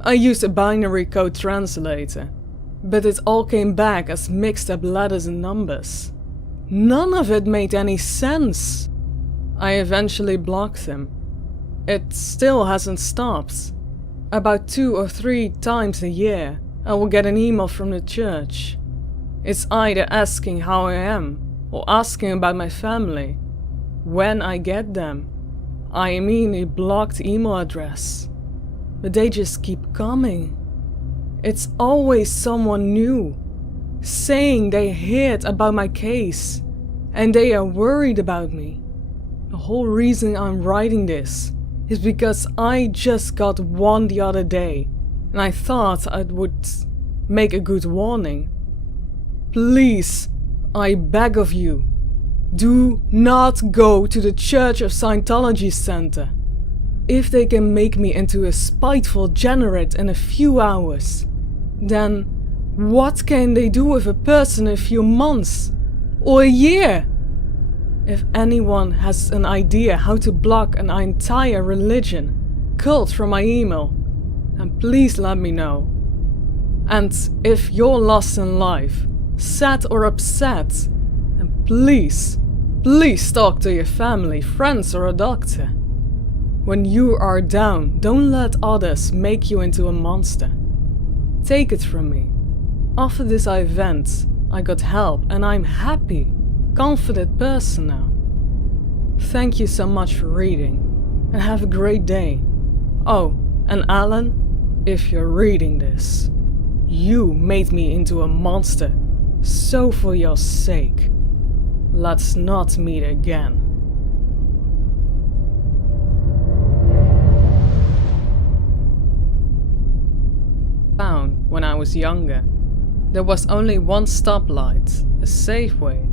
I used a binary code translator, but it all came back as mixed up letters and numbers. None of it made any sense. I eventually blocked him. It still hasn't stopped. About 2 or 3 times a year, I will get an email from the church. It's either asking how I am, or asking about my family. When I get them, I immediately block the email address. But they just keep coming. It's always someone new, saying they heard about my case, and they are worried about me. The whole reason I'm writing this is because I just got one the other day, and I thought it would make a good warning. Please, I beg of you, do not go to the Church of Scientology Center. If they can make me into a spiteful degenerate in a few hours, then what can they do with a person in a few months or a year? If anyone has an idea how to block an entire religion, cult from my email, then please let me know. And if you're lost in life, sad or upset, then please talk to your family, friends or a doctor. When you are down, don't let others make you into a monster. Take it from me. After this event, I got help and I'm happy, confident person now. Thank you so much for reading and have a great day. Oh, and Alan, if you're reading this, you made me into a monster, so for your sake, let's not meet again. Town when I was younger, there was only one stoplight, a Safeway,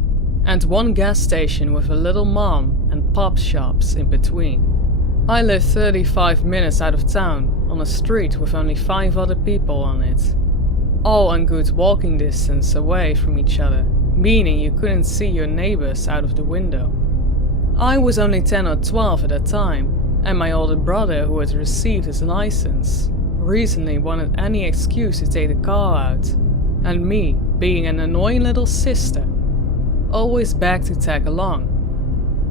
and one gas station with a little mom and pop shops in between. I lived 35 minutes out of town on a street with only 5 other people on it, all in good walking distance away from each other, meaning you couldn't see your neighbors out of the window. I was only 10 or 12 at that time, and my older brother, who had received his license, recently wanted any excuse to take the car out, and me, being an annoying little sister, always begged to tag along.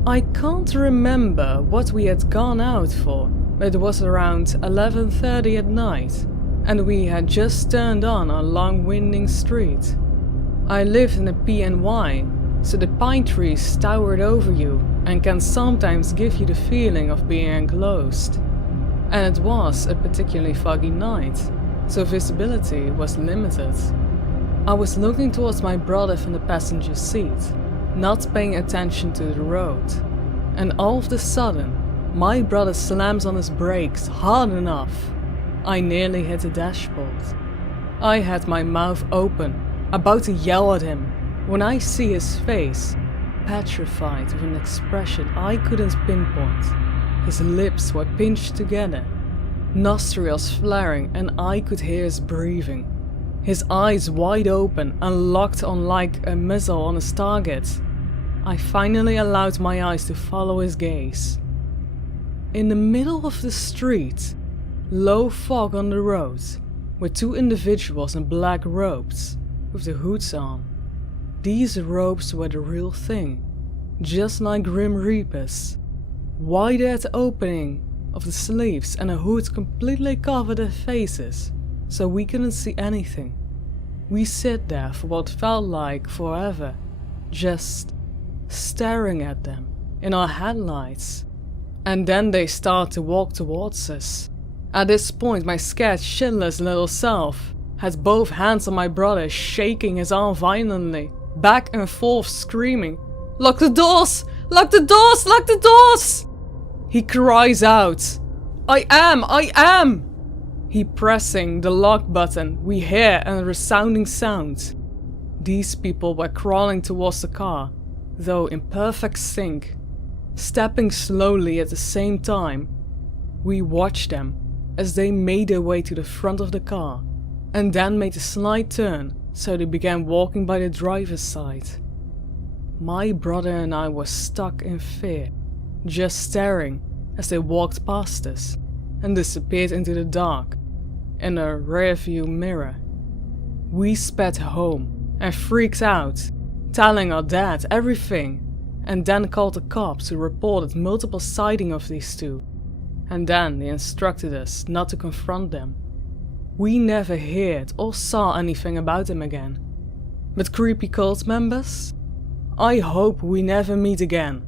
I can't remember what we had gone out for, but it was around 11:30 at night, and we had just turned on a long winding street. I lived in a PNY, so the pine trees towered over you and can sometimes give you the feeling of being enclosed. And it was a particularly foggy night, so visibility was limited. I was looking towards my brother from the passenger seat, not paying attention to the road, and all of a sudden, my brother slams on his brakes hard enough. I nearly hit the dashboard. I had my mouth open, about to yell at him, when I see his face, petrified with an expression I couldn't pinpoint. His lips were pinched together, nostrils flaring, and I could hear his breathing. His eyes wide open and locked on like a missile on his target. I finally allowed my eyes to follow his gaze. In the middle of the street, low fog on the road, were 2 individuals in black robes, with the hoods on. These robes were the real thing, just like Grim Reapers. Wider at the opening of the sleeves, and a hood completely covered their faces, so we couldn't see anything. We sat there for what felt like forever, just staring at them in our headlights. And then they start to walk towards us. At this point, my scared shitless little self had both hands on my brother, shaking his arm violently, back and forth screaming, "Lock the doors! Lock the doors! Lock the doors!" He cries out, I am! He pressing the lock button, we hear a resounding sound. These people were crawling towards the car, though in perfect sync, stepping slowly at the same time. We watched them as they made their way to the front of the car, and then made a slight turn, so they began walking by the driver's side. My brother and I were stuck in fear, just staring as they walked past us and disappeared into the dark in a rearview mirror. We sped home and freaked out, telling our dad everything, and then called the cops who reported multiple sightings of these 2, and then they instructed us not to confront them. We never heard or saw anything about them again. But creepy cult members? I hope we never meet again.